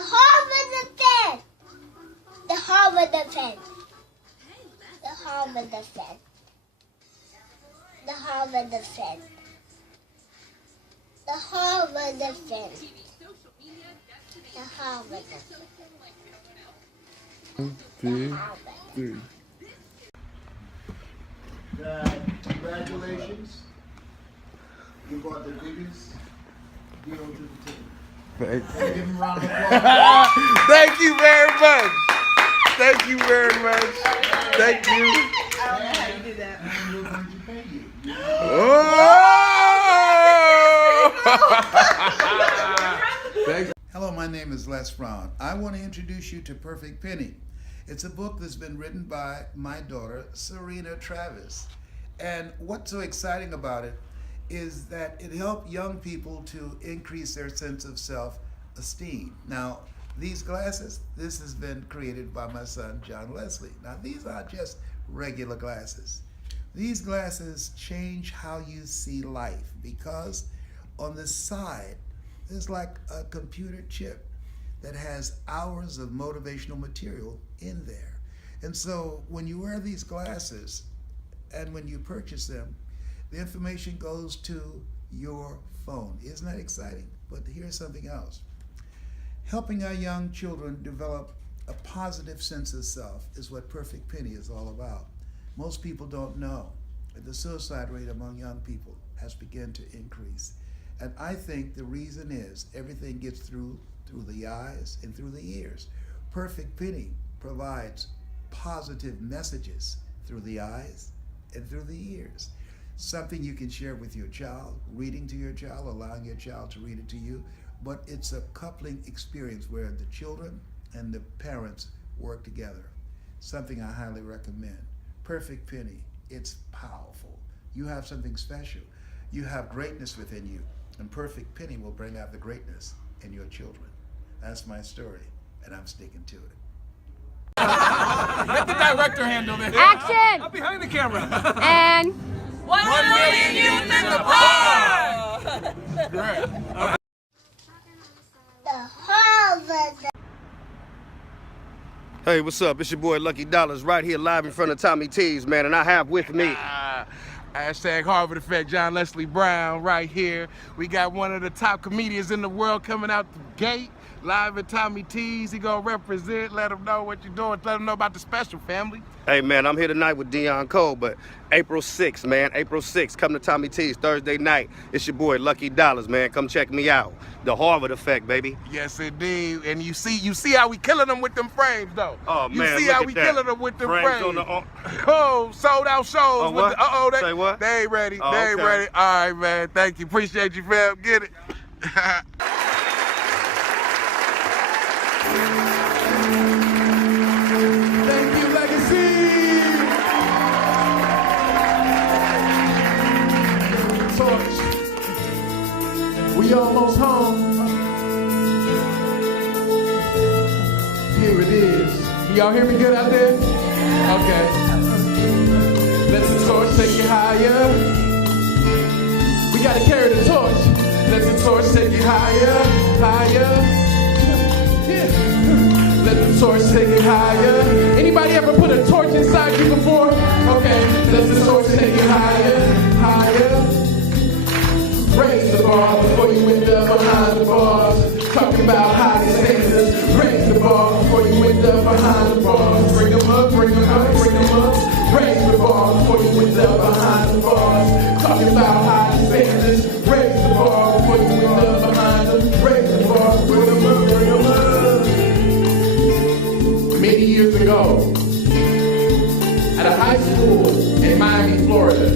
Harvard Defense. The Harvard Defense. The Harvard Defense. The Harvard Defense. The Harvard Defense. The Harvard Defense. 1, 2, 3. Congratulations. You brought the biggest deal to the table. Give him a round of applause. Thank you very much. Thank you very much. Thank you. I don't know how to do that. And we're going to pay you. Oh! Thank you. Hello, my name is Les Brown. I want to introduce you to Perfect Penny. It's a book that's been written by my daughter, Serena Travis. And what's so exciting about it is that it helped young people to increase their sense of self-esteem. Now, these glasses, this has been created by my son, John Leslie. Now, these aren't just regular glasses. These glasses change how you see life because on the side, there's like a computer chip that has hours of motivational material in there. And so when you wear these glasses and when you purchase them, the information goes to your phone. Isn't that exciting? But here's something else. Helping our young children develop a positive sense of self is what Perfect Penny is all about. Most people don't know that the suicide rate among young people has begun to increase. And I think the reason is everything gets through the eyes and through the ears. Perfect Penny provides positive messages through the eyes and through the ears. Something you can share with your child, reading to your child, allowing your child to read it to you, but it's a coupling experience where the children and the parents work together. Something I highly recommend. Perfect Penny, it's powerful. You have something special. You have greatness within you, and Perfect Penny will bring out the greatness in your children. That's my story, and I'm sticking to it. Let the director handle this. Action! I'm behind the camera. And 1 million youth in the park! Great. The Harvard. Hey, what's up? It's your boy Lucky Dollars right here live in front of Tommy T's, man, and I have with me. Hashtag Harvard Effect, John Leslie Brown right here. We got one of the top comedians in the world coming out the gate, live at Tommy T's. He gonna represent, let him know what you're doing, let him know about the special, family. Hey, man, I'm here tonight with Dion Cole, but April 6th, man, April 6th, come to Tommy T's Thursday night. It's your boy Lucky Dollars, man. Come check me out. The Harvard Effect, baby. Yes, indeed. And you see how we killing them with them frames, though. Oh, man, You see look how at we that. killing them with them frames. On the, Oh, sold out shows. Oh, what? They, Say what? They ain't ready. Oh, they ain't okay. ready. All right, man. Thank you. Appreciate you, fam. Get it. Thank you, Legacy. Torch. We almost home. Here it is. Y'all hear me good out there? Okay. Let the torch take you higher. We gotta carry the torch. Let the torch take you higher, higher. Yeah. Let the torch take you higher. Anybody ever put a torch inside you before? Okay. Let the torch take you higher, higher. Raise the bar before you end up behind the bars. Talking about high standards. Raise the bar before you end up behind the bars. Bring them up, bring them up, bring them up. Raise the bar before you end up behind the bars. Talking about high standards. Raise the bar before you end up behind them. Raise the bar, bring them up, bring them up. Many years ago, at a high school in Miami, Florida,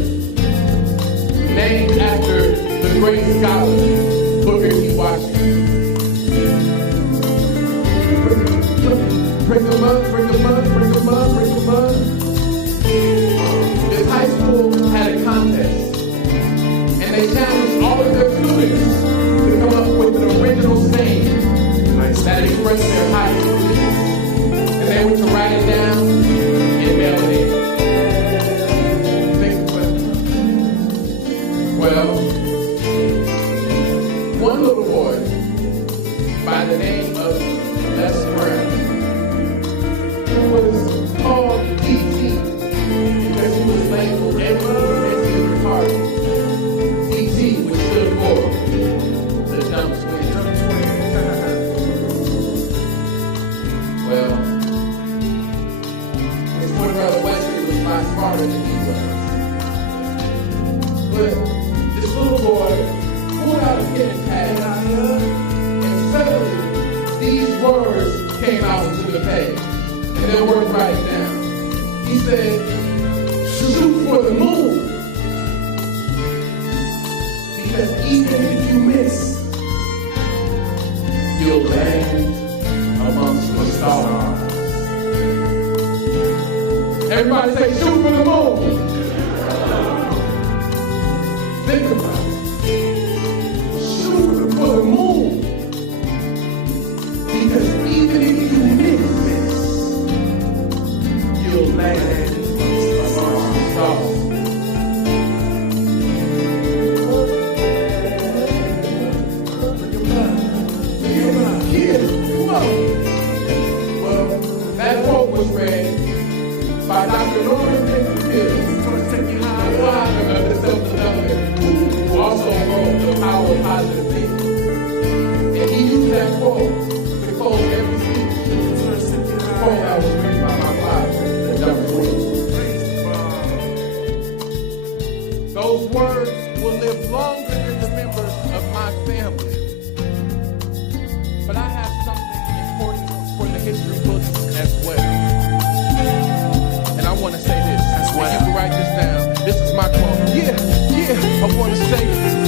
named after the great scholar, Booker T. Washington. Bring them up, bring them up, bring them up, bring them up. This high school had a contest, and they challenged all of their students to come up with an original saying that expressed their high school beliefs. And they were to write it down and mail it in. Next question. Well, one little boy by the name of Les Brown. He was called PT because he was labeled everything retarded. PT, which stood for the dumb swing. Well, his twin brother Wesley was much smarter than he was. But this little boy pulled out a pen and pad, and suddenly these words came out into the page. And they were right down. He said, shoot for the moon. Because even if you miss, you'll land amongst the stars. Everybody say, shoot for the moon. Think about it. Shoot for the moon. Because even if you miss, you'll land amongst the stars. Yeah, come on. Well, that quote was read by Dr. Norman Vincent who also wrote The Power of Positive Thinking. And he used that quote to close every speech. The quote that was written by my father, the Dr. Williams. Those words will live longer in the members of my family. But I have something important for the history books as well. And I want to say this as well. You can write this down. This is my quote. Yeah, I want to say,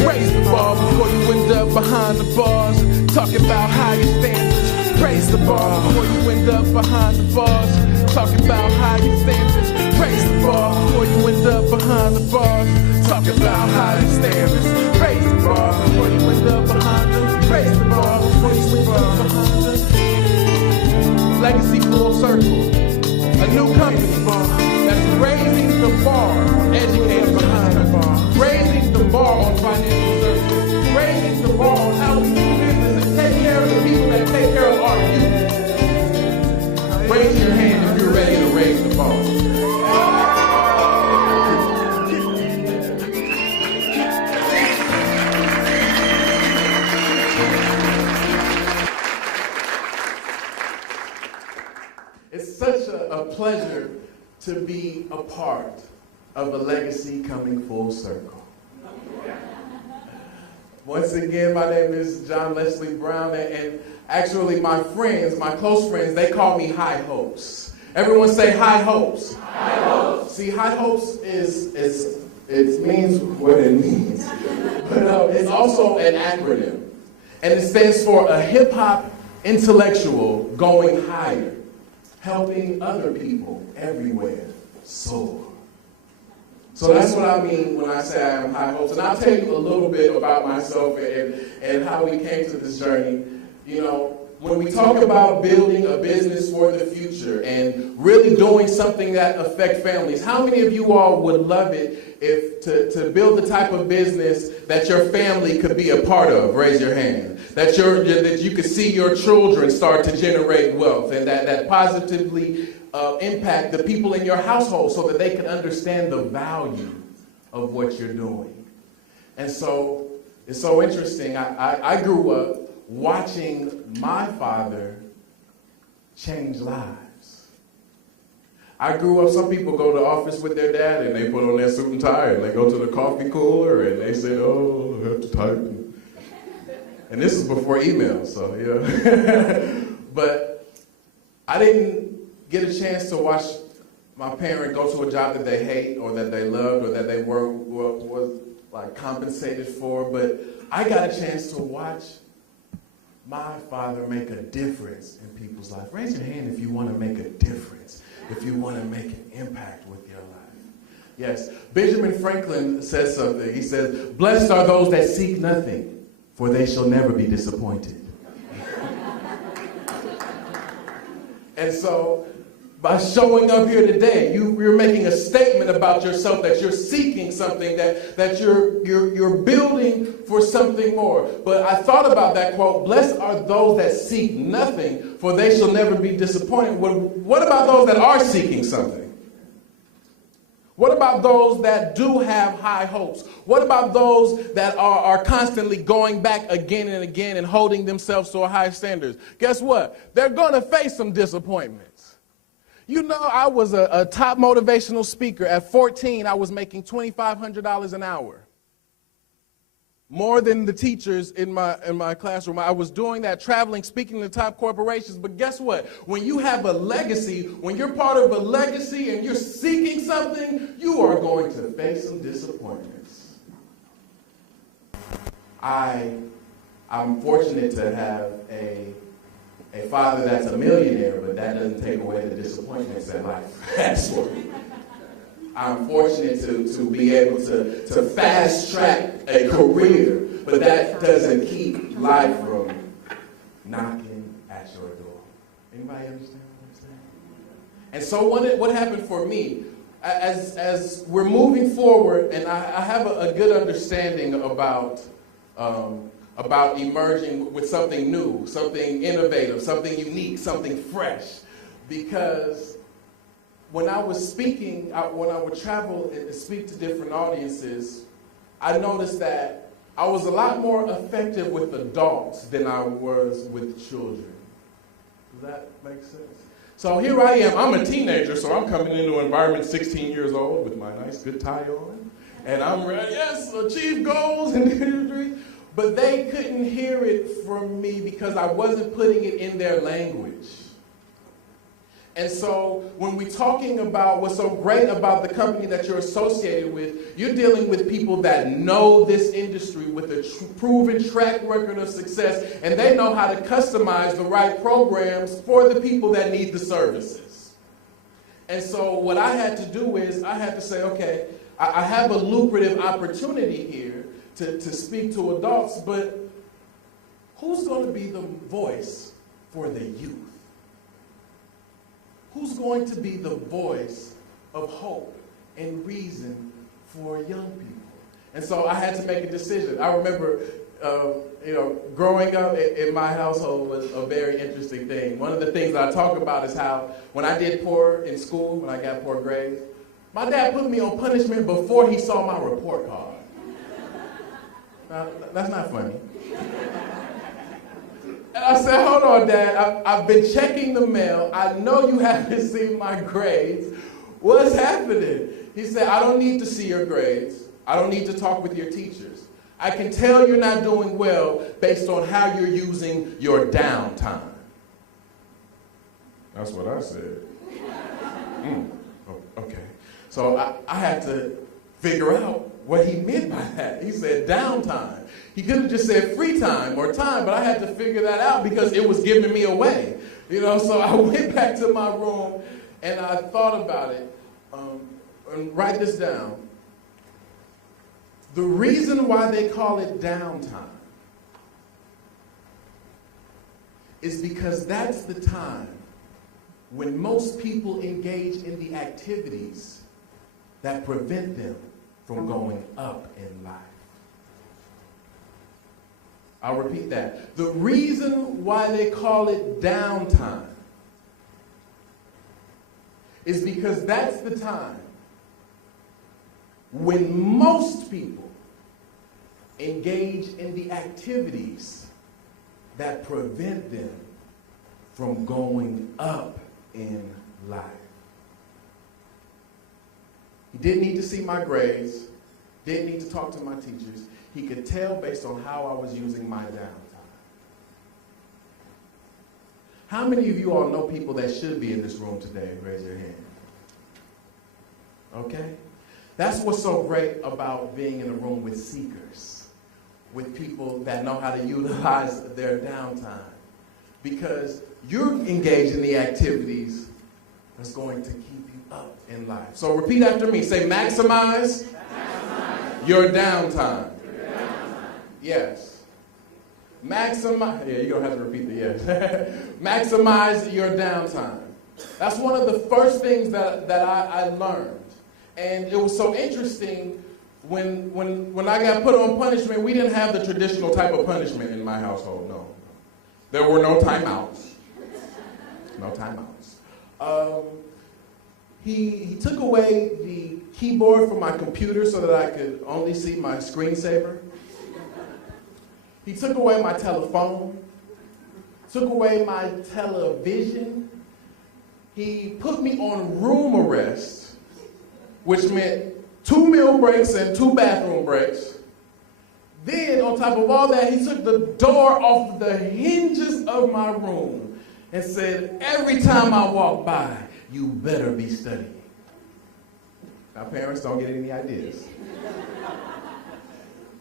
raise the bar before you end up behind the bars. Talking about higher standards. Raise the bar before you end up behind the bars. Talking about higher standards. Raise the bar before you end up behind the bars. Talking about higher standards. Raise the bar before you end up behind them. Raise the bar before you end up behind them. Legacy Full Circle. A new company that's raising the bar on educators behind the bar. Raising the bar on financial services. Raising the bar on how we do business and take care of the people that take care of our youth. Raise your hand if you're ready to raise the bar. It's such a pleasure to be a part of a legacy coming full circle. Once again, my name is John Leslie Brown, and actually my friends, my close friends, they call me High Hopes. Everyone say High Hopes. High Hopes. See, High Hopes it means what it means. But it's also an acronym. And it stands for a hip-hop intellectual going higher, helping other people everywhere soar. So that's what I mean when I say I am High Hopes. And I'll tell you a little bit about myself and how we came to this journey. You know, when we talk about building a business for the future and really doing something that affects families, how many of you all would love it if to build the type of business that your family could be a part of? Raise your hand. That you could see your children start to generate wealth and that positively impact the people in your household so that they can understand the value of what you're doing. And so it's so interesting. I grew up watching my father change lives. I grew up, some people go to the office with their dad and they put on their suit and tie and they go to the coffee cooler and they say, oh, I have to type. And this is before email, so yeah. But I didn't get a chance to watch my parent go to a job that they hate or that they loved or that they was like compensated for, but I got a chance to watch my father make a difference in people's life. Raise your hand if you want to make a difference, if you want to make an impact with your life. Yes, Benjamin Franklin says something. He says, blessed are those that seek nothing, for they shall never be disappointed. And so By showing up here today, you're making a statement about yourself, that you're seeking something, that you're building for something more. But I thought about that quote, blessed are those that seek nothing, for they shall never be disappointed. What about those that are seeking something? What about those that do have high hopes? What about those that are constantly going back again and again and holding themselves to a high standard? Guess what? They're going to face some disappointments. You know, I was a top motivational speaker. At 14, I was making $2,500 an hour. More than the teachers in my classroom. I was doing that, traveling, speaking to top corporations. But guess what? When you have a legacy, when you're part of a legacy and you're seeking something, you are going to face some disappointments. I'm fortunate to have a father that's a millionaire, but that doesn't take away the disappointments that life has for me. I'm fortunate to be able to fast track a career, but that doesn't keep life from knocking at your door. Anybody understand what I'm saying? And so what happened for me, as we're moving forward, and I have a good understanding about emerging with something new, something innovative, something unique, something fresh. Because when I was speaking, when I would travel and speak to different audiences, I noticed that I was a lot more effective with adults than I was with children. Does that make sense? So here I am. I'm a teenager, so I'm coming into an environment 16 years old with my nice good tie on. And I'm ready, yes, achieve goals and dreams. But they couldn't hear it from me because I wasn't putting it in their language. And so when we're talking about what's so great about the company that you're associated with, you're dealing with people that know this industry with a proven track record of success, and they know how to customize the right programs for the people that need the services. And so what I had to do is I had to say, okay, I have a lucrative opportunity here to speak to adults, but who's going to be the voice for the youth? Who's going to be the voice of hope and reason for young people? And so I had to make a decision. I remember, growing up in my household was a very interesting thing. One of the things I talk about is how when I did poor in school, when I got poor grades, my dad put me on punishment before he saw my report card. Now, that's not funny. And I said, hold on, Dad, I've been checking the mail. I know you haven't seen my grades. What's happening? He said, I don't need to see your grades. I don't need to talk with your teachers. I can tell you're not doing well based on how you're using your downtime. That's what I said. Okay. So I had to figure out what he meant by that. He said downtime. He could have just said free time or time, but I had to figure that out because it was giving me away. So I went back to my room and I thought about it. And write this down. The reason why they call it downtime is because that's the time when most people engage in the activities that prevent them from going up in life. I'll repeat that. The reason why they call it downtime is because that's the time when most people engage in the activities that prevent them from going up in life. He didn't need to see my grades, didn't need to talk to my teachers. He could tell based on how I was using my downtime. How many of you all know people that should be in this room today? Raise your hand. Okay? That's what's so great about being in a room with seekers, with people that know how to utilize their downtime. Because you're engaged in the activities that's going to keep you up in life. So repeat after me. Say, maximize your downtime. Yes. Maximize. Yeah, you're going to have to repeat the yes. Maximize your downtime. That's one of the first things that I learned. And it was so interesting when I got put on punishment, we didn't have the traditional type of punishment in my household, no. There were no timeouts. No timeouts. He took away the keyboard from my computer so that I could only see my screensaver. He took away my telephone, took away my television. He put me on room arrest, which meant 2 meal breaks and 2 bathroom breaks. Then, on top of all that, he took the door off the hinges of my room and said, every time I walk by, you better be studying. Now, parents, don't get any ideas.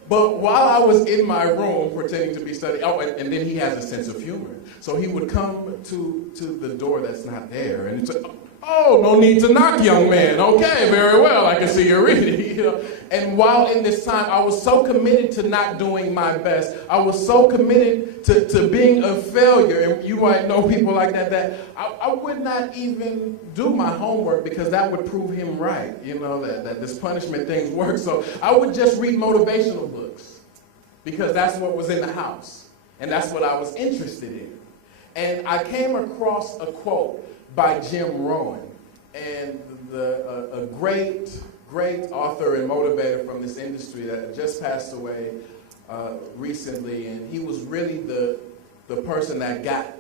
But while I was in my room pretending to be studying, and then he has a sense of humor. So he would come to the door that's not there, and it's like, oh, no need to knock, young man. Okay, very well, I can see you're reading. You know? And while in this time, I was so committed to not doing my best. I was so committed to being a failure. And you might know people like that I would not even do my homework because that would prove him right, you know, that this punishment things work. So I would just read motivational books because that's what was in the house. And that's what I was interested in. And I came across a quote by Jim Rohn, and a great author and motivator from this industry that just passed away recently, and he was really the person that got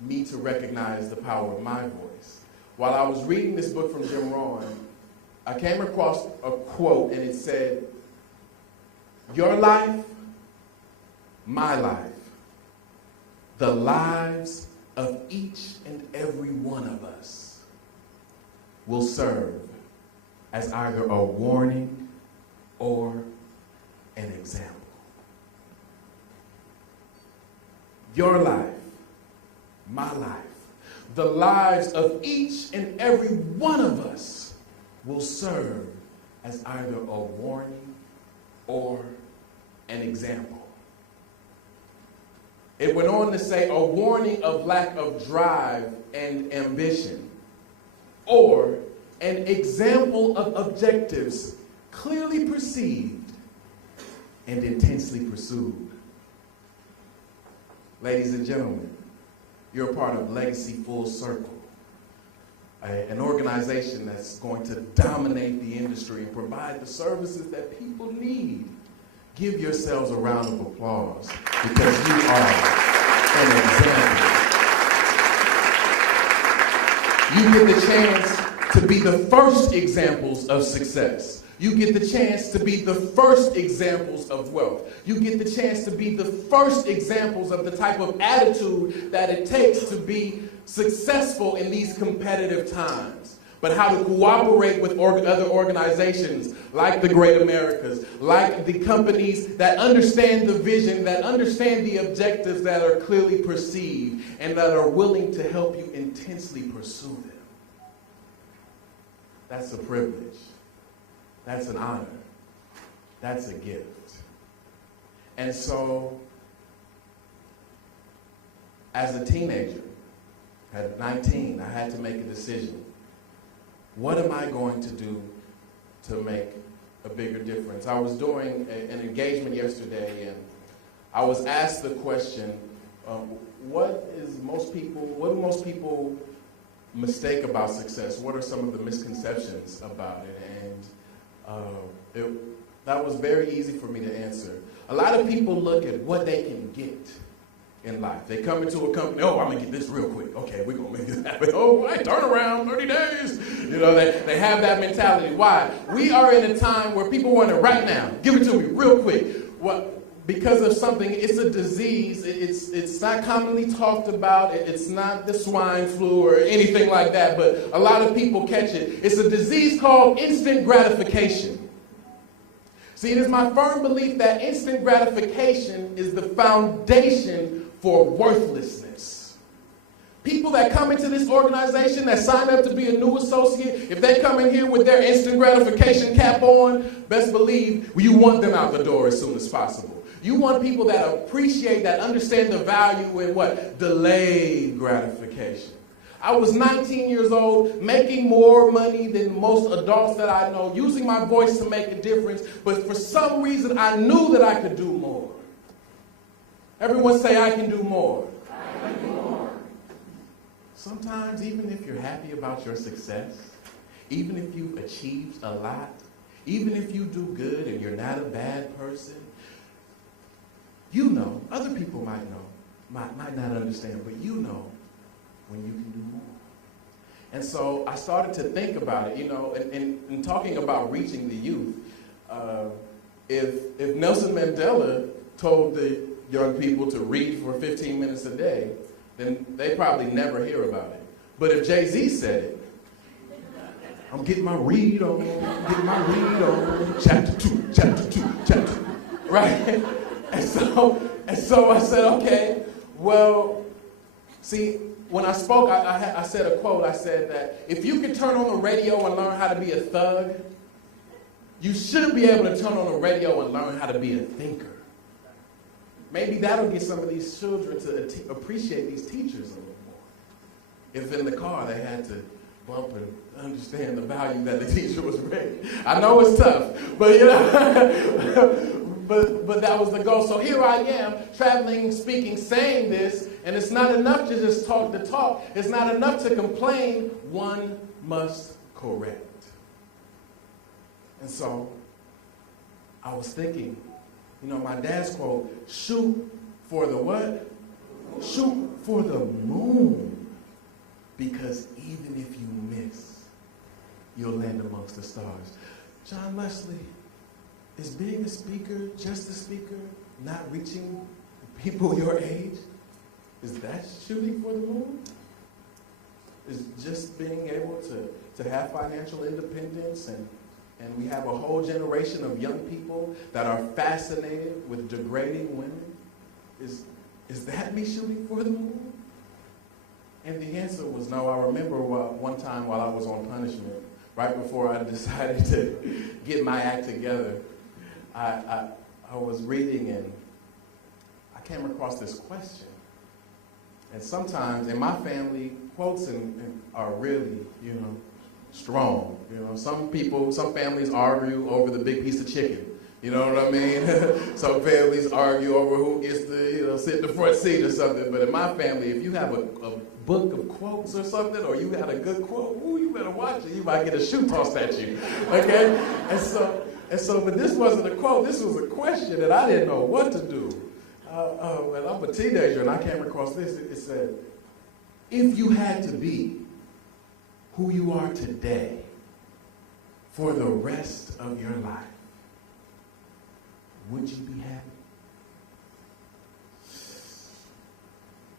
me to recognize the power of my voice. While I was reading this book from Jim Rohn, I came across a quote, and it said, "Your life, my life, the lives of each and every one of us will serve as either a warning or an example." Your life, my life, the lives of each and every one of us will serve as either a warning or an example. It went on to say a warning of lack of drive and ambition, or an example of objectives clearly perceived and intensely pursued. Ladies and gentlemen, you're a part of Legacy Full Circle, an organization that's going to dominate the industry and provide the services that people need. Give yourselves a round of applause because you are an example. You get the chance to be the first examples of success. You get the chance to be the first examples of wealth. You get the chance to be the first examples of the type of attitude that it takes to be successful in these competitive times. But how to cooperate with other organizations like the Great Americas, like the companies that understand the vision, that understand the objectives that are clearly perceived, and that are willing to help you intensely pursue them. That's a privilege. That's an honor. That's a gift. And so, as a teenager, at 19, I had to make a decision. What am I going to do to make a bigger difference? I was doing an engagement yesterday, and I was asked the question, what do most people mistake about success? What are some of the misconceptions about it? And that was very easy for me to answer. A lot of people look at what they can get in life. They come into a company, oh, I'm going to get this real quick. Okay, we're going to make this happen. Oh, right, turn around, 30 days. You know, they have that mentality. Why? We are in a time where people want it right now. Give it to me real quick. Because of something, it's a disease. It's not commonly talked about. It's not the swine flu or anything like that, but a lot of people catch it. It's a disease called instant gratification. See, it is my firm belief that instant gratification is the foundation for worthlessness. People that come into this organization, that sign up to be a new associate, if they come in here with their instant gratification cap on, best believe you want them out the door as soon as possible. You want people that appreciate, that understand the value in what? Delayed gratification. I was 19 years old, making more money than most adults that I know, using my voice to make a difference, but for some reason I knew that I could do more. Everyone say, I can do more. I can do more. Sometimes, even if you're happy about your success, even if you've achieved a lot, even if you do good and you're not a bad person, you know, other people might know, might not understand, but you know when you can do more. And so I started to think about it, you know, and talking about reaching the youth. If Nelson Mandela told the young people to read for 15 minutes a day, then they probably never hear about it. But if Jay-Z said it, I'm getting my read on, chapter 2, chapter 2, chapter 2, right? And so I said, okay, well, see, when I spoke, I said a quote. I said that if you can turn on the radio and learn how to be a thug, you should be able to turn on the radio and learn how to be a thinker. Maybe that'll get some of these children to appreciate these teachers a little more. If in the car they had to bump and understand the value that the teacher was bringing. I know it's tough, but you know, but that was the goal. So here I am, traveling, speaking, saying this, and it's not enough to just talk the talk. It's not enough to complain. One must correct. And so I was thinking, you know, my dad's quote, shoot for the what? Shoot for the moon. Because even if you miss, you'll land amongst the stars. John Leslie, is being a speaker, just a speaker, not reaching people your age? Is that shooting for the moon? Is just being able to have financial independence and we have a whole generation of young people that are fascinated with degrading women? Is that me shooting for the moon? And the answer was no. I remember one time while I was on punishment, right before I decided to get my act together, I was reading and I came across this question. And sometimes in my family, quotes are really, you know, strong. You know, some families argue over the big piece of chicken. You know what I mean? Some families argue over who gets to, you know, sit in the front seat or something. But in my family, if you have a book of quotes or something, or you had a good quote, ooh, you better watch it. You might get a shoe tossed at you. Okay? And so, but this wasn't a quote. This was a question that I didn't know what to do. And I'm a teenager, and I came across this. It said, if you had to be who you are today for the rest of your life, would you be happy?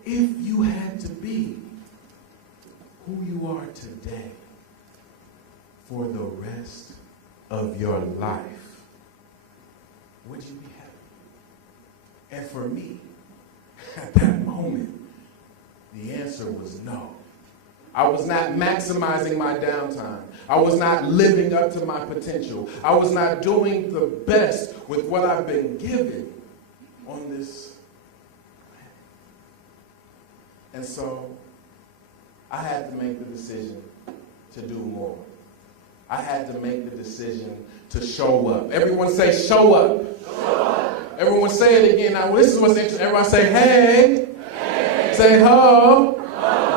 If you had to be who you are today for the rest of your life, would you be happy? And for me, at that moment, the answer was no. I was not maximizing my downtime. I was not living up to my potential. I was not doing the best with what I've been given on this planet. And so I had to make the decision to do more. I had to make the decision to show up. Everyone say, show up. Show up. Everyone say it again. Now, this is what's interesting. Everyone say, hey. Hey. Say, ho.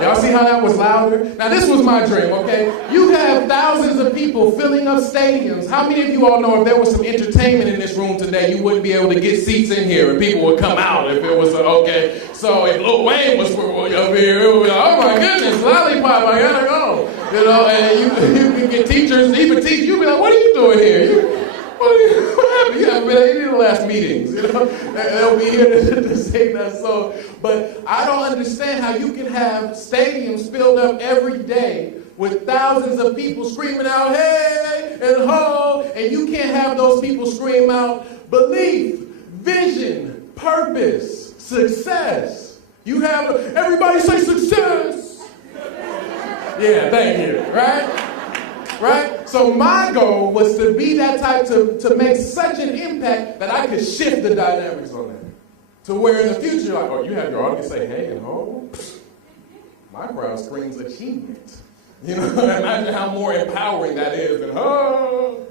Y'all see how that was louder? Now, this was my dream, okay? You have thousands of people filling up stadiums. How many of you all know if there was some entertainment in this room today, you wouldn't be able to get seats in here and people would come out if it was, okay? So if Lil Wayne was up here, it would be like, oh my goodness, Lollipop, I gotta go. You know, and you can get teachers, even teach, you'd be like, what are you doing here? What happened? You haven't been in the last meetings, you know? They'll be here to sing that song. But I don't understand how you can have stadiums filled up every day with thousands of people screaming out, hey, and ho, and you can't have those people scream out belief, vision, purpose, success. You have, everybody say success. Yeah, thank you, right? Right? So my goal was to be that type to make such an impact that I could shift the dynamics on that. To where in the future, like, oh, you have your audience say, hey, and ho. My crowd screams achievement. You know, imagine how more empowering that is than, oh.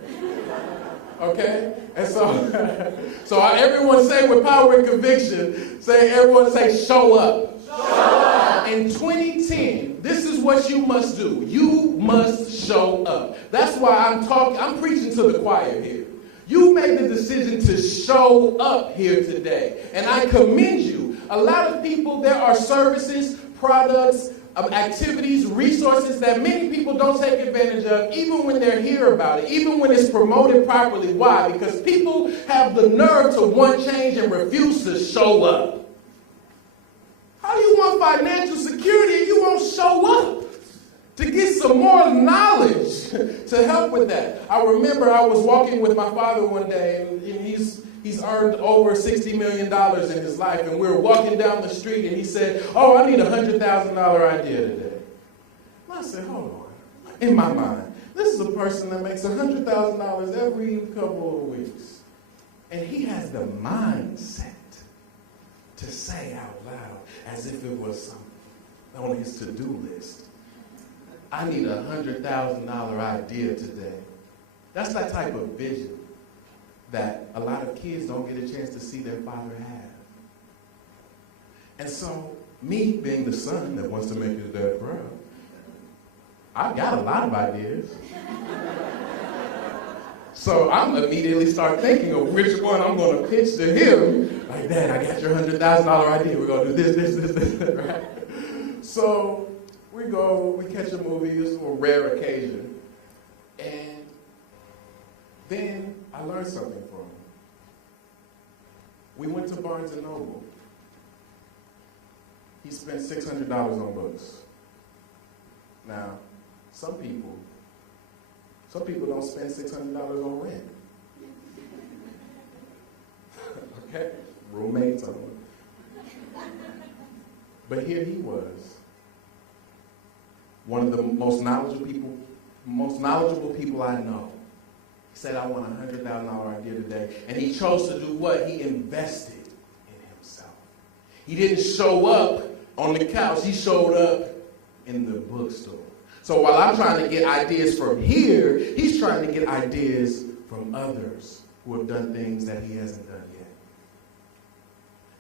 Okay? And so everyone say with power and conviction, everyone say, show up. Show up. In 2010, this is what you must do. You must show up. That's why I'm preaching to the choir here. You made the decision to show up here today. And I commend you. A lot of people, there are services, products, activities, resources that many people don't take advantage of, even when they hear about it, even when it's promoted properly. Why? Because people have the nerve to want change and refuse to show up. How do you want financial security if you won't show up to get some more knowledge to help with that? I remember I was walking with my father one day, and he's earned over $60 million in his life, and we were walking down the street, and he said, oh, I need a $100,000 idea today. And I said, hold on. In my mind, this is a person that makes $100,000 every couple of weeks, and he has the mindset to say out loud, as if it was something on his to-do list, I need a $100,000 idea today. That's that type of vision that a lot of kids don't get a chance to see their father have. And so, me being the son that wants to make his dad proud, I've got a lot of ideas. So I'm immediately start thinking of which one I'm going to pitch to him. Like, Dad, I got your $100,000 idea. We're going to do this, right? So we catch a movie. It's a rare occasion. And then I learned something from him. We went to Barnes & Noble. He spent $600 on books. Now, some people don't spend $600 on rent. Okay? Roommates on it. But here he was, one of the most knowledgeable people I know. He said, I want a $100,000 idea today. And he chose to do what? He invested in himself. He didn't show up on the couch. He showed up in the bookstore. So while I'm trying to get ideas from here, he's trying to get ideas from others who have done things that he hasn't done yet.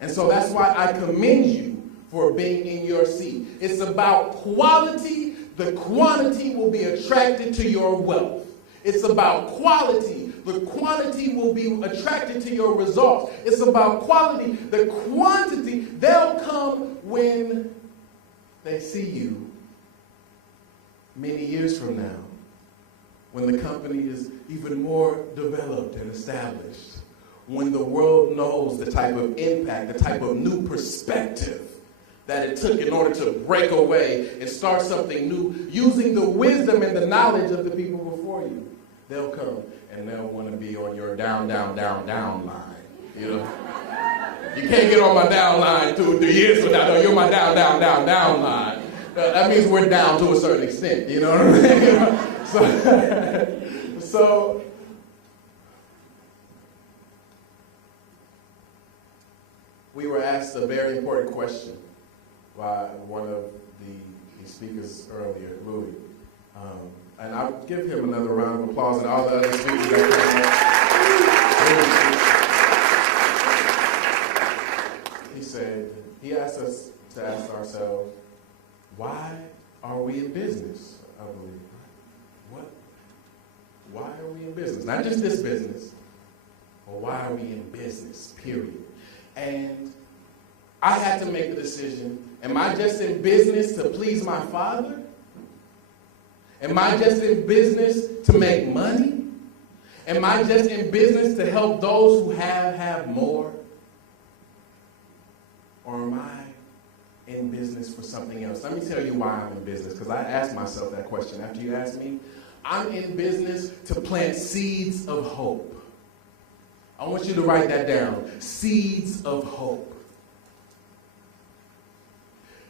And so that's why I commend you for being in your seat. It's about quality. The quantity will be attracted to your wealth. It's about quality. The quantity will be attracted to your results. It's about quality. The quantity, they'll come when they see you many years from now, when the company is even more developed and established, when the world knows the type of impact, the type of new perspective that it took in order to break away and start something new, using the wisdom and the knowledge of the people before you. They'll come and they'll want to be on your down line. You know, you can't get on my down line 2 or 3 years from now. No, you're my down line. That means we're down to a certain extent. You know what I mean? So we were asked a very important question by one of the speakers earlier, Louis. And I'll give him another round of applause and all the other speakers that came up. He said, he asked us to ask ourselves, why are we in business? I believe. Why are we in business? Not just this business, but why are we in business, period? And I had to make a decision. Am I just in business to please my father? Am I just in business to make money? Am I just in business to help those who have more? Or am I in business for something else? Let me tell you why I'm in business, because I asked myself that question after you asked me. I'm in business to plant seeds of hope. I want you to write that down. Seeds of hope.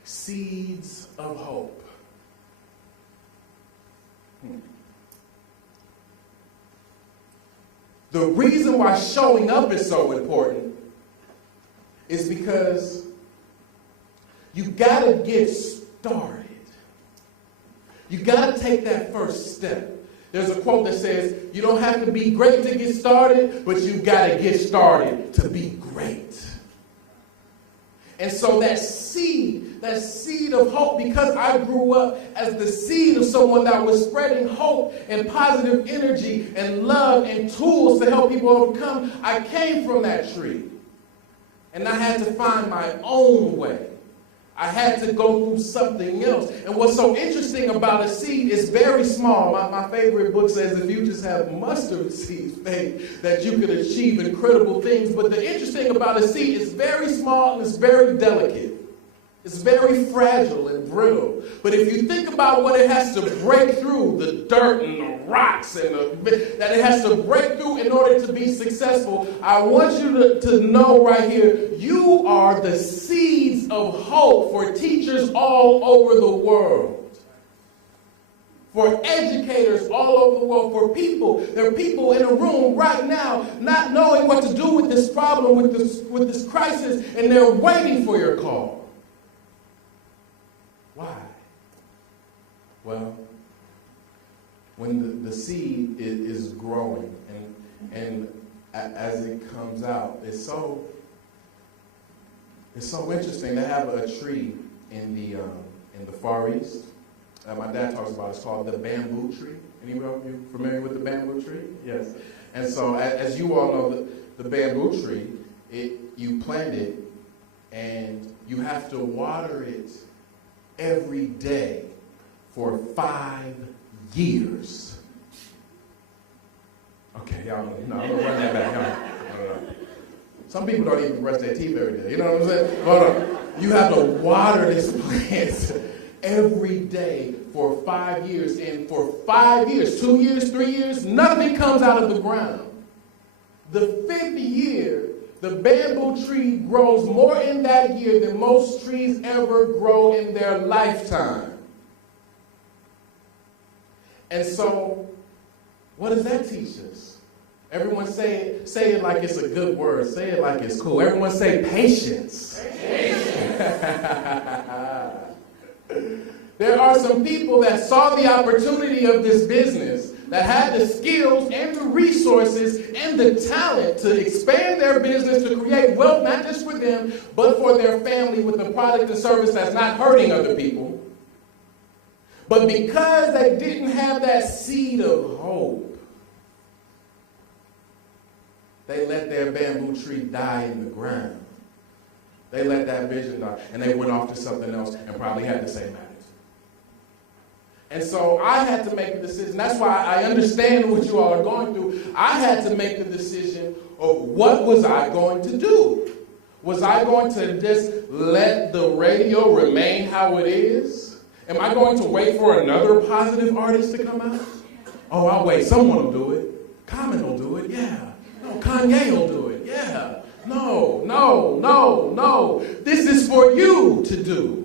Seeds of hope. The reason why showing up is so important is because you gotta get started. You got to take that first step. There's a quote that says, you don't have to be great to get started, but you got to get started to be great. And so that seed of hope, because I grew up as the seed of someone that was spreading hope and positive energy and love and tools to help people overcome, I came from that tree. And I had to find my own way. I had to go through something else. And what's so interesting about a seed is very small. My favorite book says if you just have mustard seed faith, that you could achieve incredible things. But the interesting about a seed is very small and it's very delicate. It's very fragile and brittle. But if you think about what it has to break through, the dirt and the rocks and that it has to break through in order to be successful, I want you to know right here, you are the seeds of hope for teachers all over the world. For educators all over the world, for people. There are people in a room right now not knowing what to do with this problem, with this crisis, and they're waiting for your call. Why? Well, when the seed is growing and as it comes out, it's so interesting. They have a tree in the Far East. My dad talks about it. It's called the bamboo tree. Any of you familiar with the bamboo tree? Yes. And so, as you all know, the bamboo tree, you plant it and you have to water it every day for 5 years. Okay, y'all, no, I'm gonna run that back. No. Some people don't even brush their teeth every day. You know what I'm saying? Hold on. You have to water this plant every day for 5 years. And for 5 years, 2 years, 3 years, nothing comes out of the ground. The 5th year, the bamboo tree grows more in that year than most trees ever grow in their lifetime. And so, what does that teach us? Everyone say it like it's a good word. Say it like it's cool. Everyone say patience. There are some people that saw the opportunity of this business, that had the skills and the resources and the talent to expand their business, to create wealth, not just for them, but for their family with a product and service that's not hurting other people. But because they didn't have that seed of hope, they let their bamboo tree die in the ground. They let that vision die, and they went off to something else and probably had the same attitude. And so I had to make a decision. That's why I understand what you all are going through. I had to make the decision of what was I going to do? Was I going to just let the radio remain how it is? Am I going to wait for another positive artist to come out? Oh, I'll wait. Someone will do it. Common will do it. Yeah. No, Kanye will do it. Yeah. No. This is for you to do.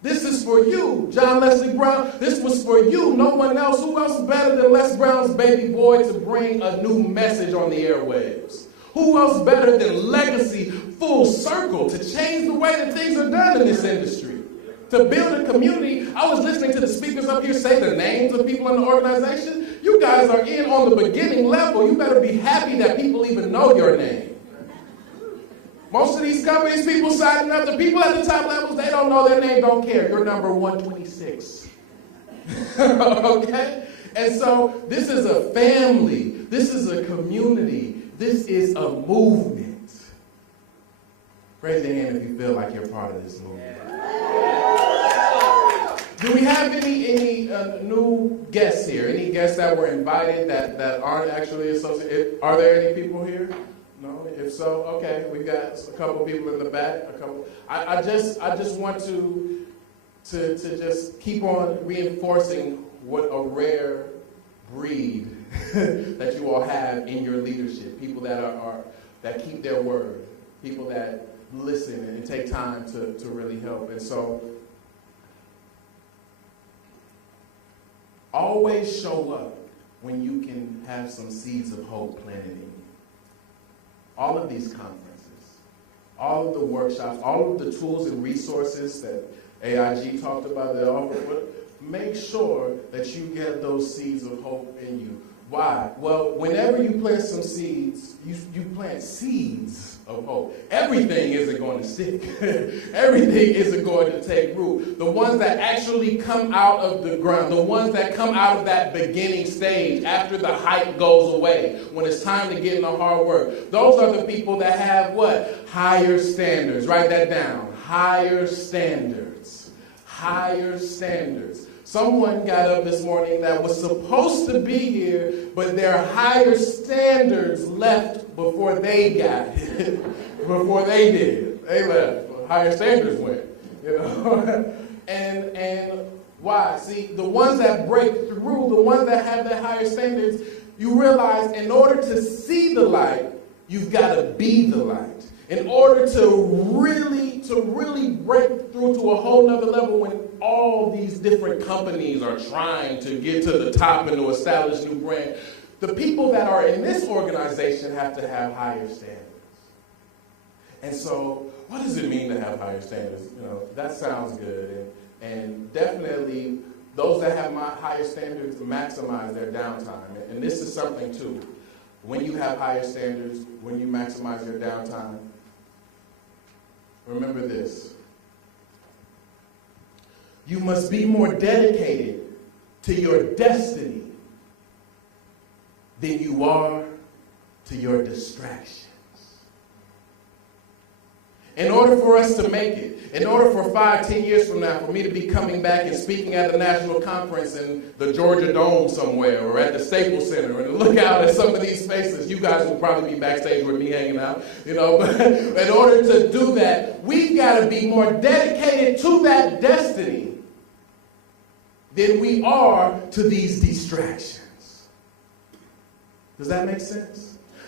This is for you, John Leslie Brown. This was for you, no one else. Who else better than Les Brown's baby boy to bring a new message on the airwaves? Who else better than Legacy Full Circle to change the way that things are done in this industry? To build a community. I was listening to the speakers up here say the names of people in the organization. You guys are in on the beginning level. You better be happy that people even know your name. Most of these companies, people signing up, the people at the top levels, they don't know their name, don't care. You're number 126. Okay? And so this is a family. This is a community. This is a movement. Raise your hand if you feel like you're part of this movement. Do we have any new guests here? Any guests that were invited that aren't actually associated? Are there any people here? No? If so, okay, we got a couple people in the back. I just want to just keep on reinforcing what a rare breed that you all have in your leadership. People that keep their word. People that listen and take time to really help. And so, always show up when you can have some seeds of hope planted in you. All of these conferences, all of the workshops, all of the tools and resources that AIG talked about that offer, make sure that you get those seeds of hope in you. Why? Well, whenever you plant some seeds, you plant seeds of hope. Everything isn't going to stick. Everything isn't going to take root. The ones that actually come out of the ground, the ones that come out of that beginning stage after the hype goes away, when it's time to get in the hard work, those are the people that have what? Higher standards. Write that down. Higher standards. Higher standards. Someone got up this morning that was supposed to be here, but their higher standards left before they got here. Before they did. They left. Higher standards went. You know? and why? See, the ones that break through, the ones that have the higher standards, you realize in order to see the light, you've got to be the light. In order to really break through to a whole nother level when all these different companies are trying to get to the top and to establish new brand, the people that are in this organization have to have higher standards. And so, what does it mean to have higher standards? You know, that sounds good, and definitely those that have higher standards maximize their downtime. And this is something too. When you have higher standards, when you maximize your downtime, remember this. You must be more dedicated to your destiny than you are to your distractions. In order for us to make it, in order for 5-10 years from now, for me to be coming back and speaking at a national conference in the Georgia Dome somewhere or at the Staples Center, and look out at some of these faces, you guys will probably be backstage with me hanging out, you know, but in order to do that, we've got to be more dedicated to that destiny than we are to these distractions. Does that make sense?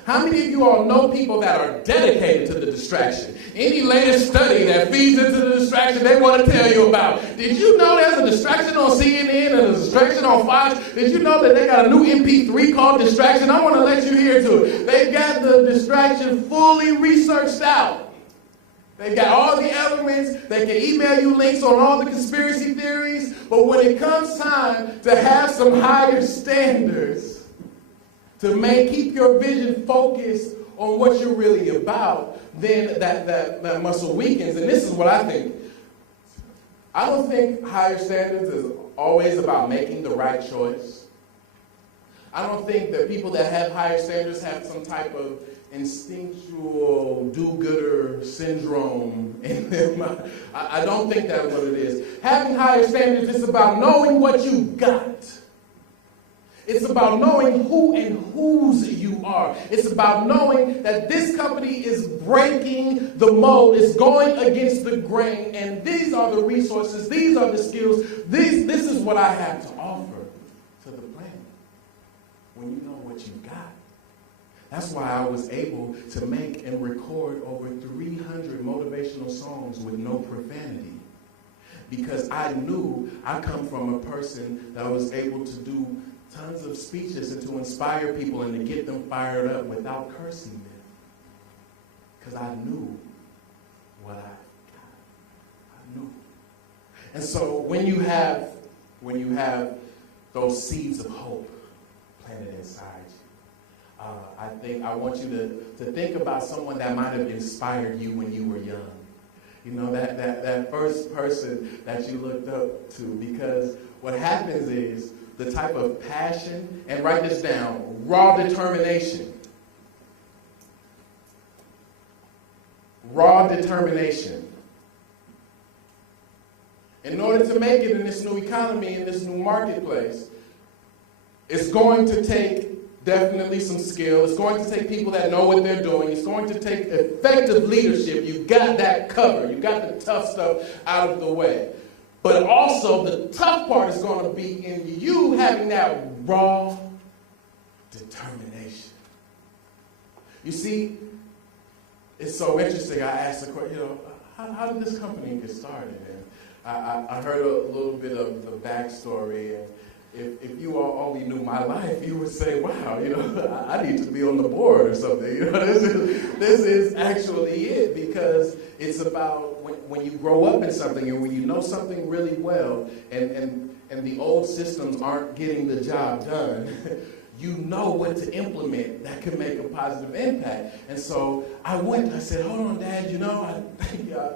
How many of you all know people that are dedicated to the distraction? Any latest study that feeds into the distraction they want to tell you about? Did you know there's a distraction on CNN and a distraction on Fox? Did you know that they got a new MP3 called Distraction? I want to let you hear to it. They've got the distraction fully researched out. They got all the elements. They can email you links on all the conspiracy theories. But when it comes time to have some higher standards, to keep your vision focused on what you're really about, then that muscle weakens. And this is what I think. I don't think higher standards is always about making the right choice. I don't think that people that have higher standards have some type of instinctual do-gooder syndrome in them. I don't think that's what it is. Having higher standards is about knowing what you got. It's about knowing who and whose you are. It's about knowing that this company is breaking the mold, is going against the grain, and these are the resources, these are the skills, this is what I have to offer to the planet. When you know what you got. That's why I was able to make and record over 300 motivational songs with no profanity. Because I knew I come from a person that was able to do tons of speeches and to inspire people and to get them fired up without cursing them. Because I knew what I got. I knew. And so when you have those seeds of hope planted inside you, I want you to think about someone that might have inspired you when you were young. You know, that first person that you looked up to, because what happens is the type of passion, and write this down, raw determination. Raw determination. In order to make it in this new economy, in this new marketplace, it's going to take definitely some skill. It's going to take people that know what they're doing. It's going to take effective leadership. You've got that covered. You've got the tough stuff out of the way. But also the tough part is going to be in you having that raw determination. You see, it's so interesting. I asked the question, how did this company get started? And I heard a little bit of the backstory, if you all only knew my life, you would say, wow, I need to be on the board or something. This is actually it, because it's about when you grow up in something and when you know something really well and the old systems aren't getting the job done, you know what to implement that can make a positive impact. And so I said, hold on, Dad, I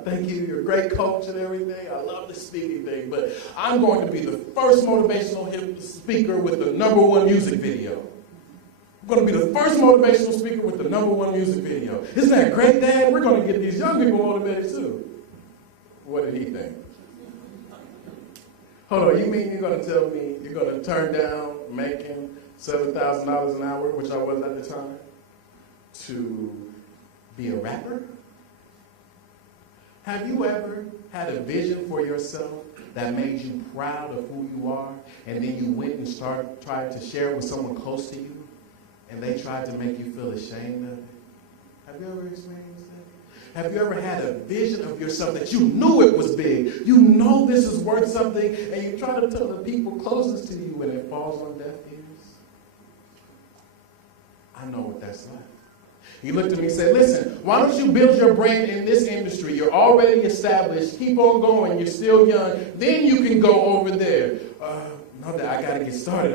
thank you, you're a great coach and everything. I love the speaking thing, but I'm going to be the first motivational speaker with the #1 music video. I'm going to be the first motivational speaker with the #1 music video. Isn't that great, Dad? We're going to get these young people motivated too. What did he think? Hold on, you mean you're going to tell me you're going to turn down making $7,000 an hour, which I was at the time, to be a rapper? Have you ever had a vision for yourself that made you proud of who you are, and then you went and tried to share it with someone close to you, and they tried to make you feel ashamed of it? Have you ever experienced that? Have you ever had a vision of yourself that you knew it was big? You know this is worth something, and you try to tell the people closest to you, and it falls on deaf ears? I know what that's like. He looked at me and said, listen, why don't you build your brand in this industry? You're already established. Keep on going. You're still young. Then you can go over there. No, Dad, I got to get started.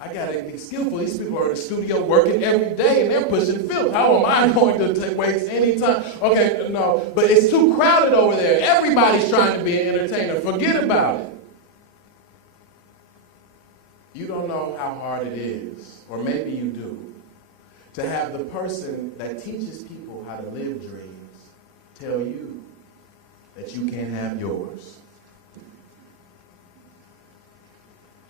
I got to be skillful. These people are in the studio working every day, and they're pushing film. How am I going to waste any time? Okay, no, but it's too crowded over there. Everybody's trying to be an entertainer. Forget about it. You don't know how hard it is, or maybe you do, to have the person that teaches people how to live dreams tell you that you can't have yours.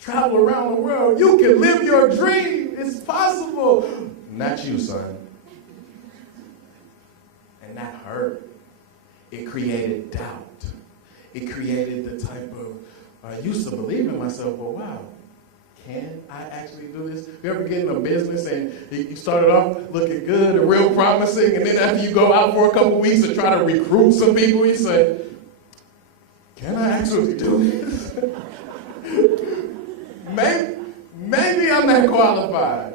Travel around the world. You can live your dream. It's possible. Not you, son. And that hurt. It created doubt. It created the type of, I used to believe in myself, but wow, can I actually do this? You ever get in a business and you started off looking good and real promising, and then after you go out for a couple weeks and try to recruit some people, you say, can I actually do this? Maybe I'm not qualified.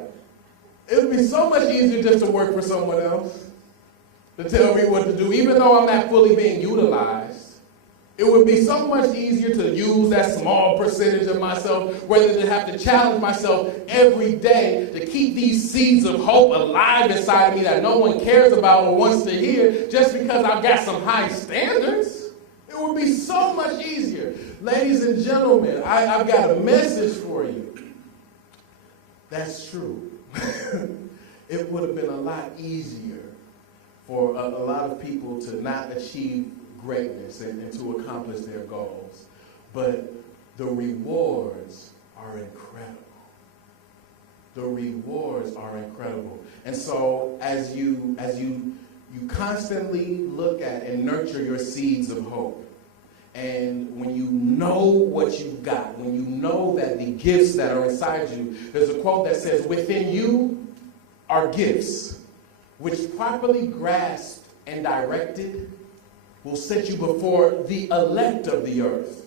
It would be so much easier just to work for someone else, to tell me what to do, even though I'm not fully being utilized. It would be so much easier to use that small percentage of myself rather than have to challenge myself every day to keep these seeds of hope alive inside of me that no one cares about or wants to hear just because I've got some high standards. It would be so much easier. Ladies and gentlemen, I've got a message for you. That's true. It would have been a lot easier for a lot of people to not achieve greatness and to accomplish their goals. But the rewards are incredible. The rewards are incredible. And so as you constantly look at and nurture your seeds of hope, and when you know what you've got, when you know that the gifts that are inside you, there's a quote that says, within you are gifts, which properly grasped and directed will set you before the elect of the earth,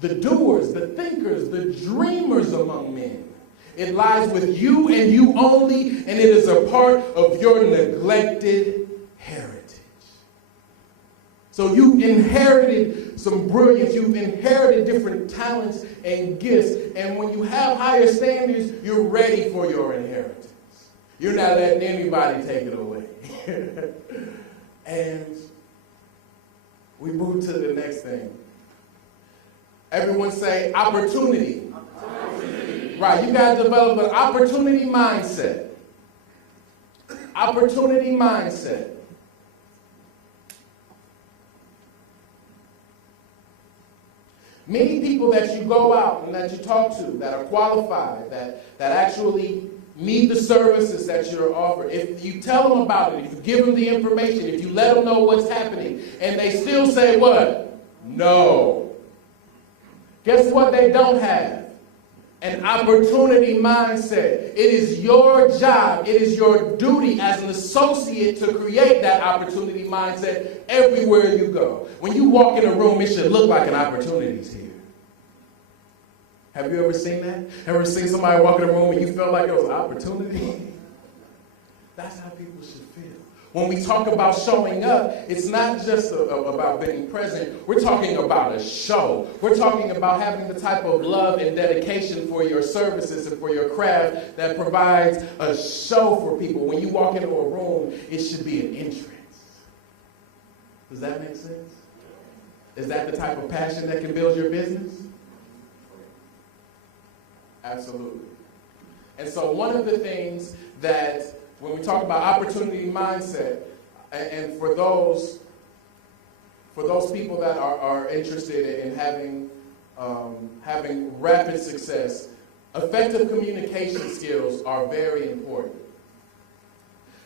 the doers, the thinkers, the dreamers among men. It lies with you and you only, and it is a part of your neglected heritage. So you've inherited some brilliance, you've inherited different talents and gifts, and when you have higher standards, you're ready for your inheritance. You're not letting anybody take it away. And we move to the next thing. Everyone say opportunity. Opportunity. Right, you got to develop an opportunity mindset. Opportunity mindset. Many people that you go out and that you talk to that are qualified, that actually need the services that you're offered, if you tell them about it, if you give them the information, if you let them know what's happening, and they still say what? No. Guess what they don't have? An opportunity mindset. It is your job, it is your duty as an associate to create that opportunity mindset everywhere you go. When you walk in a room, it should look like an opportunity is here. Have you ever seen that? Ever seen somebody walk in the room and you felt like it was an opportunity? That's how people should feel. When we talk about showing up, it's not just about being present. We're talking about a show. We're talking about having the type of love and dedication for your services and for your craft that provides a show for people. When you walk into a room, it should be an entrance. Does that make sense? Is that the type of passion that can build your business? Absolutely. And so one of the things that when we talk about opportunity mindset, and for those people that are interested in having rapid success, effective communication skills are very important.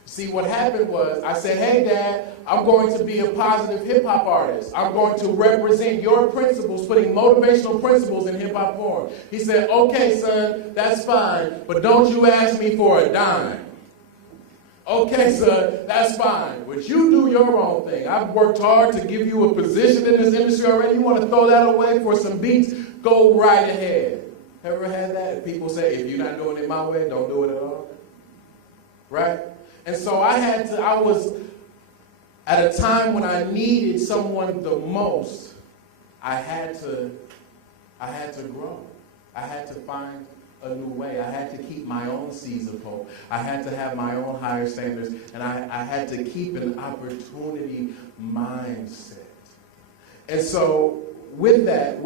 See, what happened was I said, hey, Dad, I'm going to be a positive hip-hop artist. I'm going to represent your principles, putting motivational principles in hip-hop form. He said, okay, son, that's fine, but don't you ask me for a dime. Okay, son, that's fine, but you do your own thing. I've worked hard to give you a position in this industry already. You want to throw that away for some beats? Go right ahead. Ever had that? People say, if you're not doing it my way, don't do it at all. Right? And so I was at a time when I needed someone the most. I had to grow. I had to find a new way. I had to keep my own seeds of hope. I had to have my own higher standards, and I had to keep an opportunity mindset. And so with that,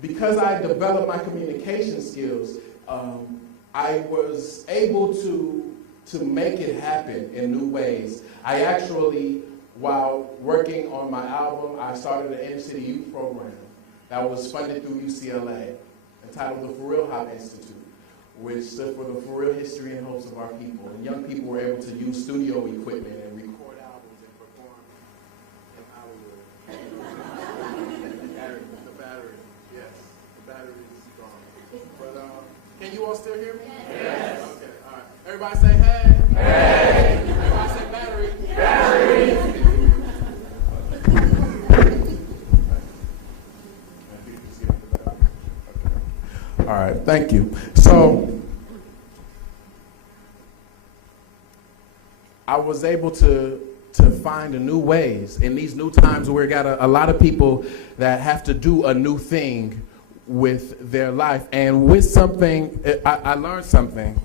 because I developed my communication skills, I was able to make it happen in new ways. I actually, while working on my album, I started an inner city youth program that was funded through UCLA, entitled the For Real Hop Institute, which stood for the For Real History and Hopes of Our People. And young people were able to use studio equipment and record albums and perform in Hollywood. The battery, yes, the battery is strong. But can you all still hear me? Yes. Okay, all right. Everybody say hey. Hey. Everybody say battery. Battery. All right, thank you. So I was able to find a new ways in these new times where we got a lot of people that have to do a new thing with their life. And with something, I learned something.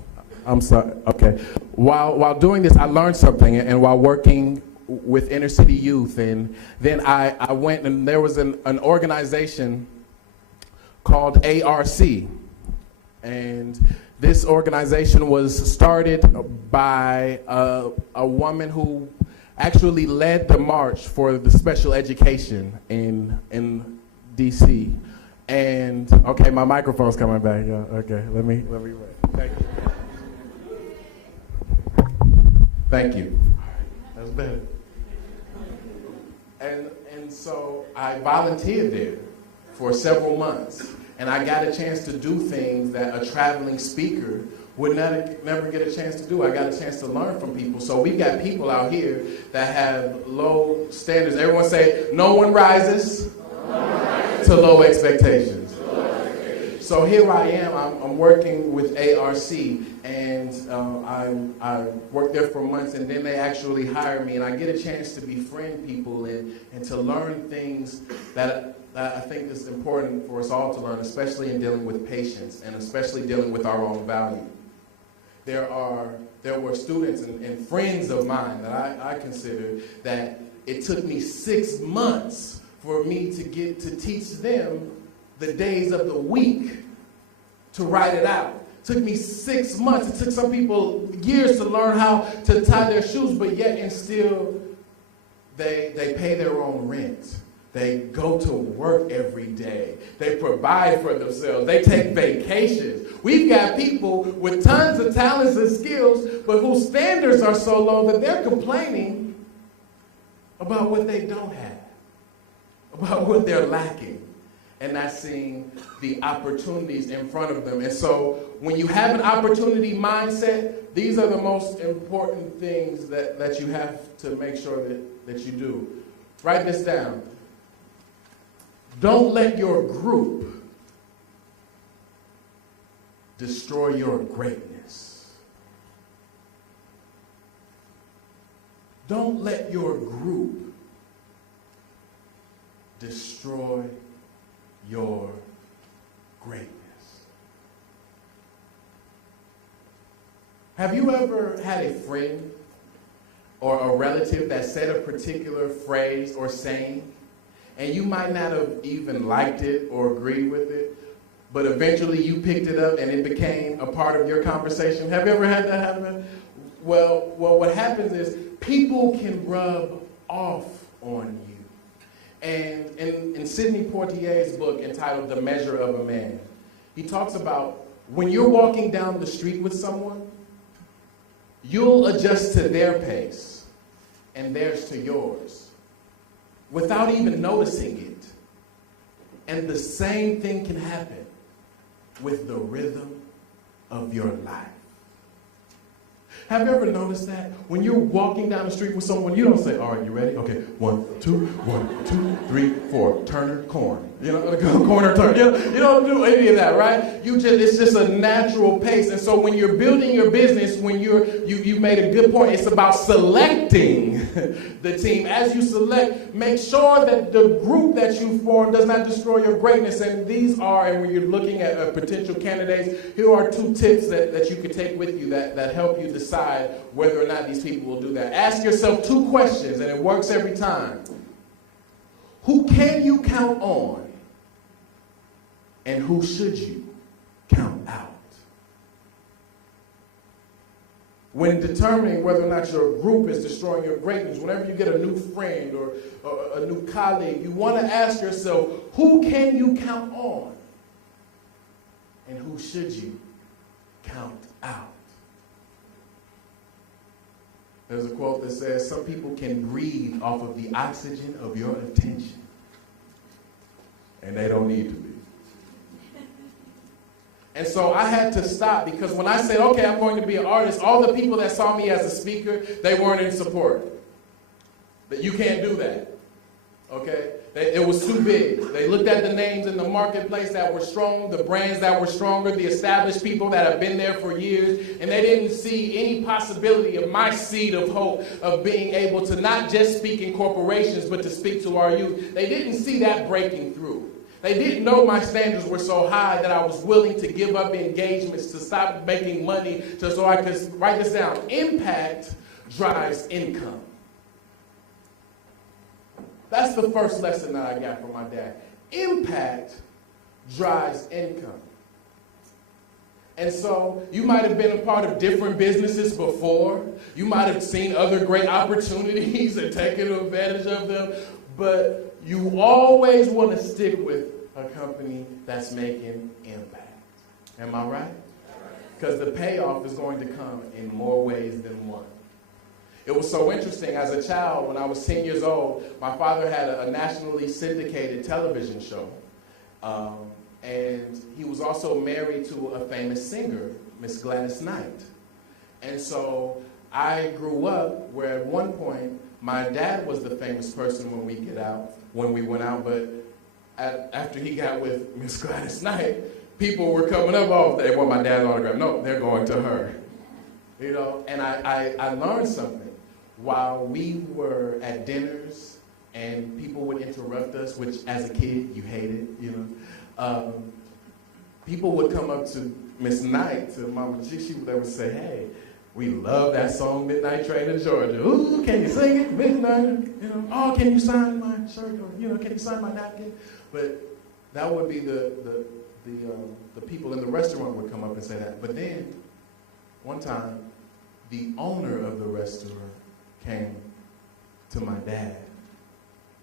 I'm sorry, okay. While doing this, I learned something, and while working with inner city youth, and then I went, and there was an organization called ARC. And this organization was started by a woman who actually led the march for the special education in DC. And okay, my microphone's coming back. Yeah, okay, let me wait. Thank you. Thank you. That's better. And so I volunteered there for several months. And I got a chance to do things that a traveling speaker would never get a chance to do. I got a chance to learn from people. So we've got people out here that have low standards. Everyone say, no one rises to low expectations. So here I am, I'm working with ARC, and I worked there for months, and then they actually hire me, and I get a chance to befriend people and to learn things that I think is important for us all to learn, especially in dealing with patience, and especially dealing with our own value. There were students and friends of mine that I consider that it took me 6 months for me to get to teach them the days of the week to write it out. It took me 6 months. It took some people years to learn how to tie their shoes, but yet and still they pay their own rent. They go to work every day. They provide for themselves. They take vacations. We've got people with tons of talents and skills, but whose standards are so low that they're complaining about what they don't have, about what they're lacking, and not seeing the opportunities in front of them. And so when you have an opportunity mindset, these are the most important things that you have to make sure that you do. Write this down. Don't let your group destroy your greatness. Don't let your group destroy your greatness. Have you ever had a friend or a relative that said a particular phrase or saying, and you might not have even liked it or agreed with it, but eventually you picked it up and it became a part of your conversation? Have you ever had that happen? Well, what happens is people can rub off on you. And in Sidney Poitier's book entitled The Measure of a Man, he talks about when you're walking down the street with someone, you'll adjust to their pace and theirs to yours without even noticing it. And the same thing can happen with the rhythm of your life. Have you ever noticed that? When you're walking down the street with someone, you don't say, all right, you ready? Okay, 1, 2, 3, 4, Turner, corn. You know, corner turn. You don't do any of that, right? It's just a natural pace. And so when you're building your business, when you made a good point, it's about selecting the team. As you select, make sure that the group that you form does not destroy your greatness. And these are, and when you're looking at potential candidates, here are 2 tips that you can take with you that help you decide whether or not these people will do that. Ask yourself 2 questions, and it works every time. Who can you count on? And who should you count out? When determining whether or not your group is destroying your greatness, whenever you get a new friend or a new colleague, you want to ask yourself, who can you count on? And who should you count out? There's a quote that says, some people can breathe off of the oxygen of your attention. And they don't need to be. And so I had to stop, because when I said, okay, I'm going to be an artist, all the people that saw me as a speaker, they weren't in support. That you can't do that. Okay? It was too big. They looked at the names in the marketplace that were strong, the brands that were stronger, the established people that have been there for years, and they didn't see any possibility of my seed of hope of being able to not just speak in corporations, but to speak to our youth. They didn't see that breaking through. They didn't know my standards were so high that I was willing to give up engagements, to stop making money, so I could write this down. Impact drives income. That's the first lesson that I got from my dad. Impact drives income. And so you might have been a part of different businesses before. You might have seen other great opportunities and taken advantage of them. But you always want to stick with a company that's making impact. Am I right? Because the payoff is going to come in more ways than one. It was so interesting. As a child, when I was 10 years old, my father had a nationally syndicated television show. And he was also married to a famous singer, Miss Gladys Knight. And so I grew up where at one point, my dad was the famous person when we went out, but after he got with Miss Gladys Knight, people were coming up, oh, they want my dad's autograph. No, they're going to her. You know, and I learned something. While we were at dinners and people would interrupt us, which as a kid you hated, you know, people would come up to Miss Knight, to Mama G, they would say, hey, we love that song, Midnight Train to Georgia. Ooh, can you sing it? Midnight, you know, oh, can you sign my shirt? Or, you know, can you sign my napkin? But that would be the people in the restaurant would come up and say that. But then, one time, the owner of the restaurant came to my dad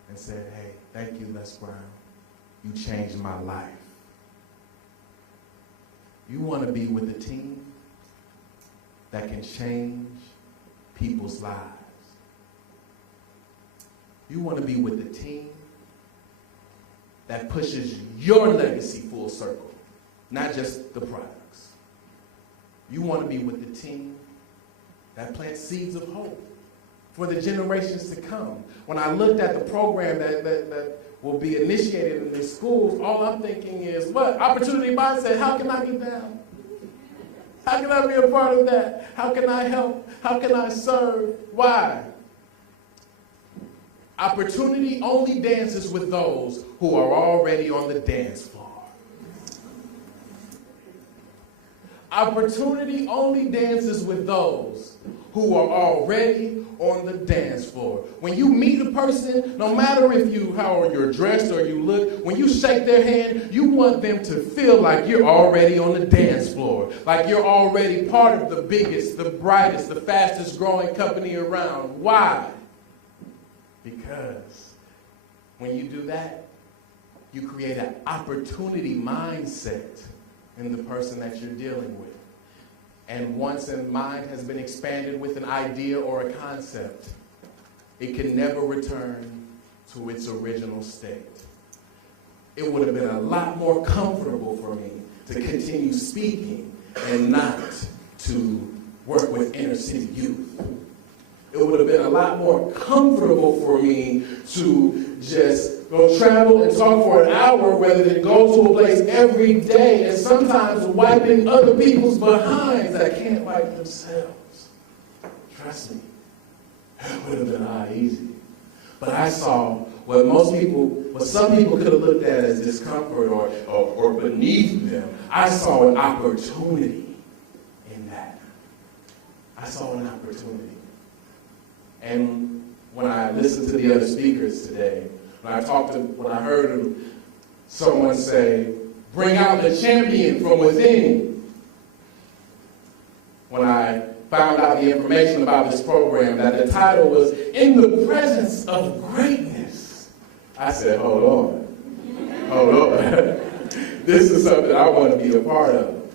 and said, hey, thank you, Les Brown. You changed my life. You want to be with a team that can change people's lives. You want to be with a team that pushes your legacy full circle, not just the products. You want to be with the team that plants seeds of hope for the generations to come. When I looked at the program that will be initiated in these schools, all I'm thinking is, what? Opportunity mindset, how can I get down? How can I be a part of that? How can I help? How can I serve? Why? Opportunity only dances with those who are already on the dance floor. Opportunity only dances with those who are already on the dance floor. When you meet a person, no matter how you're dressed or you look, when you shake their hand, you want them to feel like you're already on the dance floor, like you're already part of the biggest, the brightest, the fastest growing company around. Why? Because when you do that, you create an opportunity mindset in the person that you're dealing with. And once a mind has been expanded with an idea or a concept, it can never return to its original state. It would have been a lot more comfortable for me to continue speaking and not to work with inner city youth. It would have been a lot more comfortable for me to just go travel and talk for an hour rather than go to a place every day and sometimes wiping other people's behinds that can't wipe themselves. Trust me, that would have been a lot easy. But I saw what some people could have looked at as discomfort or beneath them. I saw an opportunity in that. I saw an opportunity. And when I listened to the other speakers today, when I heard someone say, bring out the champion from within. When I found out the information about this program, that the title was In the Presence of Greatness, I said, hold on. This is something I want to be a part of.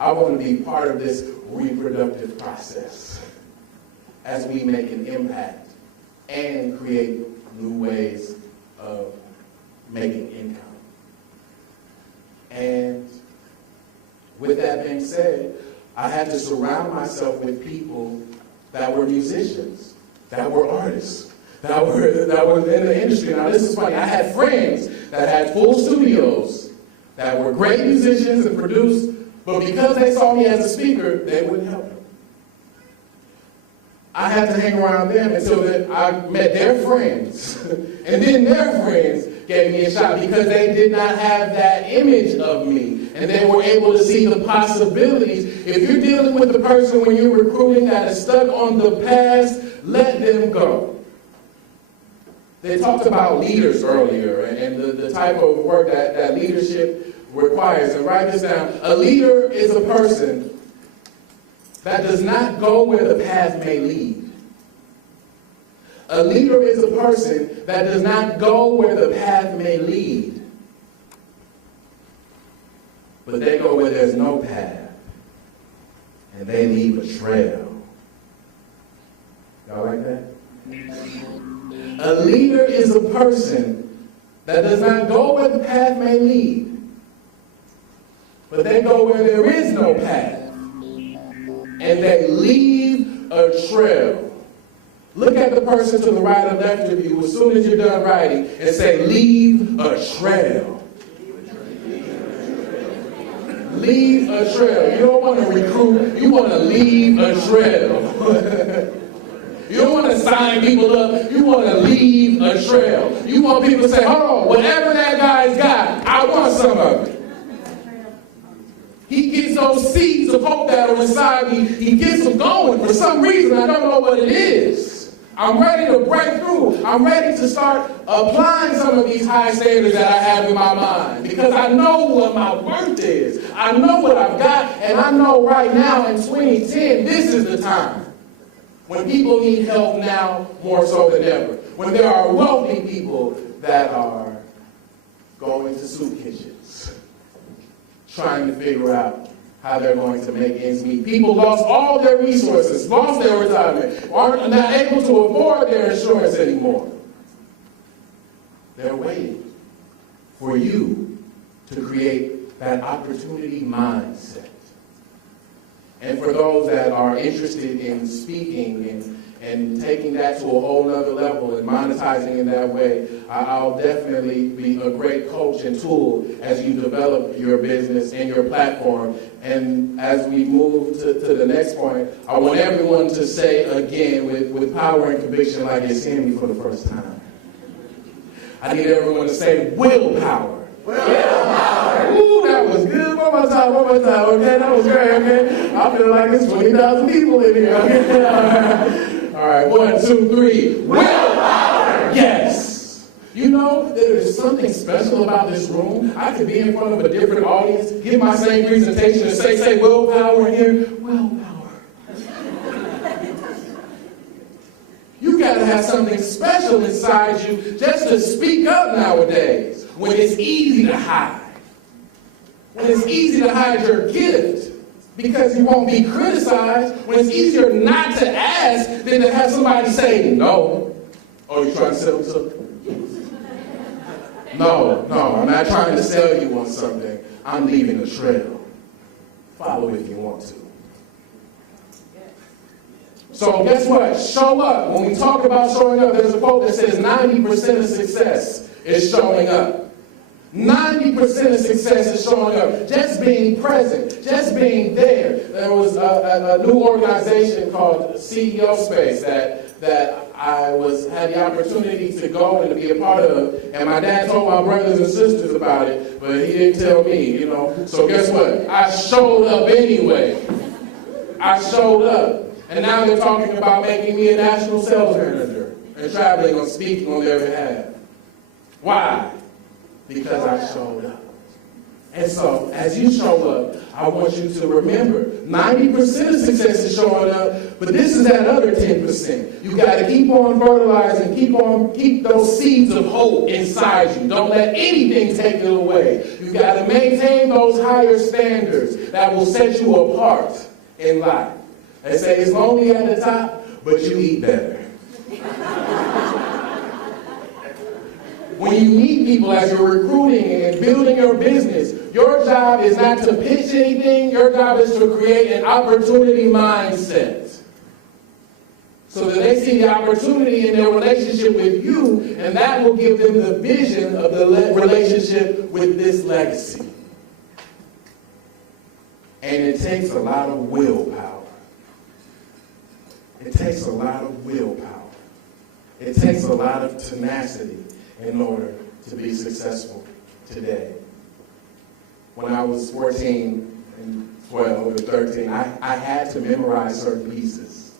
I want to be part of this reproductive process as we make an impact and create new ways of making income. And with that being said, I had to surround myself with people that were musicians, that were artists, that were in the industry. Now this is funny, I had friends that had full studios, that were great musicians and produced, but because they saw me as a speaker, they wouldn't help me. I had to hang around them until I met their friends. And then their friends gave me a shot because they did not have that image of me. And they were able to see the possibilities. If you're dealing with a person when you're recruiting that is stuck on the past, let them go. They talked about leaders earlier and the type of work that leadership requires. And write this down. A leader is a person that does not go where the path may lead. A leader is a person that does not go where the path may lead, but they go where there's no path, and they leave a trail. Y'all like that? A leader is a person that does not go where the path may lead, but they go where there is no path, and they leave a trail. Look at the person to the right or left of you as soon as you're done writing and say, leave a trail. Leave a trail. You don't want to recruit, you want to leave a trail. You don't want to sign people up, you want to leave a trail. You want people to say, hold on, whatever that guy's got, I want some of it. He gets those seeds of hope that are inside me. He gets them going for some reason. I don't know what it is. I'm ready to break through. I'm ready to start applying some of these high standards that I have in my mind because I know what my worth is. I know what I've got, and I know right now in 2010, this is the time when people need help now more so than ever. When there are wealthy people that are going to soup kitchens, trying to figure out how they're going to make ends meet. People lost all their resources, lost their retirement, are not able to afford their insurance anymore. They're waiting for you to create that opportunity mindset. And for those that are interested in speaking and taking that to a whole nother level and monetizing in that way, I'll definitely be a great coach and tool as you develop your business and your platform. And as we move to the next point, I want everyone to say again with power and conviction like it's hearing me for the first time. I need everyone to say willpower. Willpower. Ooh, that was good. One more time. Okay, that was great, man. I feel like it's 20,000 people in here. All right, 1, 2, 3. Willpower. Yes. You know, there is something special about this room. I could be in front of a different audience, give my same presentation, and say willpower in here. Willpower. You got to have something special inside you just to speak up nowadays when it's easy to hide. When it's easy to hide your gift because you won't be criticized. When it's easier not to ask than to have somebody say no. Oh, you trying to sell something? No, I'm not trying to sell you on something. I'm leaving a trail. Follow if you want to. So guess what? Show up. When we talk about showing up, there's a quote that says 90% of success is showing up. 90% of success is showing up. Just being present. Just being there. There was a new organization called CEO Space that I had the opportunity to go and to be a part of. And my dad told my brothers and sisters about it, but he didn't tell me, So guess what? I showed up anyway. I showed up. And now they're talking about making me a national sales manager and traveling or speaking on their behalf. Why? Because I showed up. And so, as you show up, I want you to remember, 90% of success is showing up, but this is that other 10%. You got to keep on fertilizing, keep those seeds of hope inside you. Don't let anything take it away. You got to maintain those higher standards that will set you apart in life. They say it's lonely at the top, but you eat better. When you meet people as you're recruiting and building your business, your job is not to pitch anything. Your job is to create an opportunity mindset. So that they see the opportunity in their relationship with you, and that will give them the vision of the relationship with this legacy. And it takes a lot of willpower. It takes a lot of willpower. It takes a lot of tenacity in order to be successful today. When I was 14 and 12 or 13, I had to memorize certain pieces.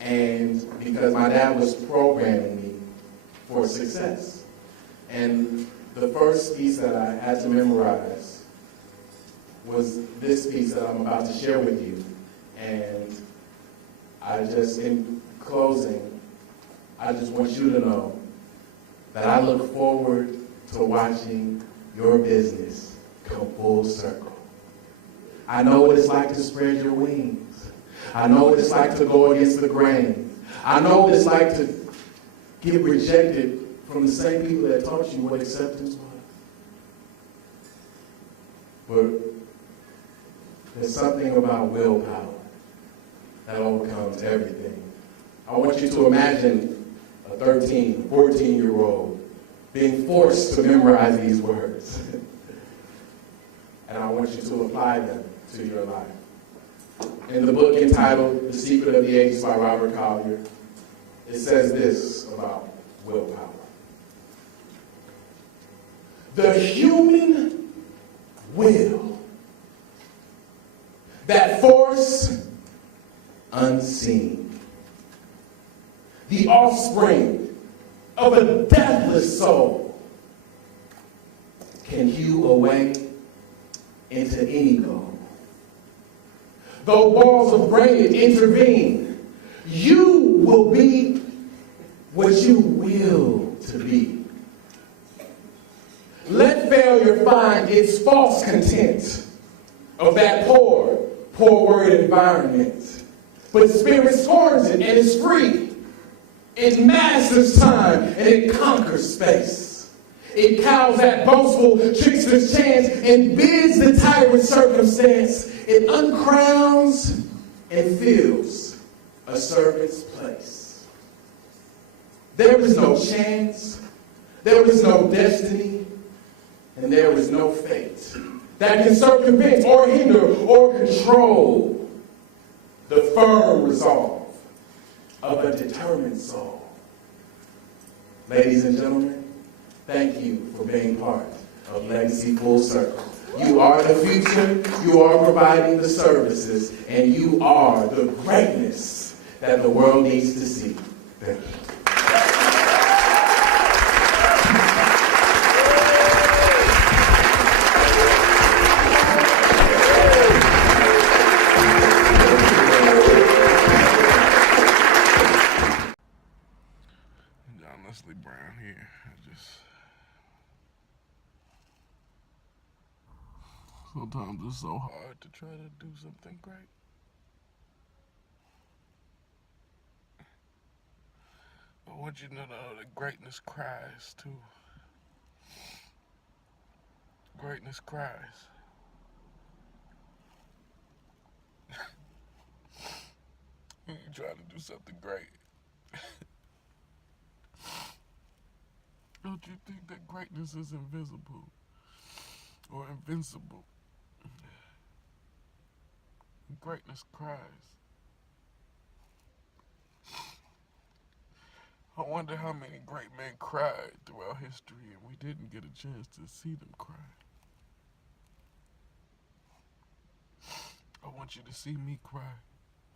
And because my dad was programming me for success. And the first piece that I had to memorize was this piece that I'm about to share with you. And in closing, I just want you to know that I look forward to watching your business come full circle. I know what it's like to spread your wings. I know what it's like to go against the grain. I know what it's like to get rejected from the same people that taught you what acceptance was. But there's something about willpower that overcomes everything. I want you to imagine a 13, 14-year-old being forced to memorize these words. And I want you to apply them to your life. In the book entitled The Secret of the Ages by Robert Collier, it says this about willpower. The human will, that force unseen, the offspring of a deathless soul, can hew a way into any goal. Though walls of granite intervene, you will be what you will to be. Let failure find its false content of that poor word environment. But spirit scorns it and is free. It masters time and it conquers space. It cows that boastful trickster's chance and bids the tyrant circumstance. It uncrowns and fills a a servant's place. There is no chance, there is no destiny, and there is no fate that can circumvent or hinder or control the firm resolve of a determined soul. Ladies and gentlemen, thank you for being part of Legacy Full Circle. You are the future, you are providing the services, and you are the greatness that the world needs to see. Thank you. John Leslie Brown here. Sometimes it's so hard to try to do something great. I want you to know that greatness cries too. Greatness cries. When you try to do something great. Don't you think that greatness is invisible or invincible? Greatness cries. I wonder how many great men cried throughout history and we didn't get a chance to see them cry. I want you to see me cry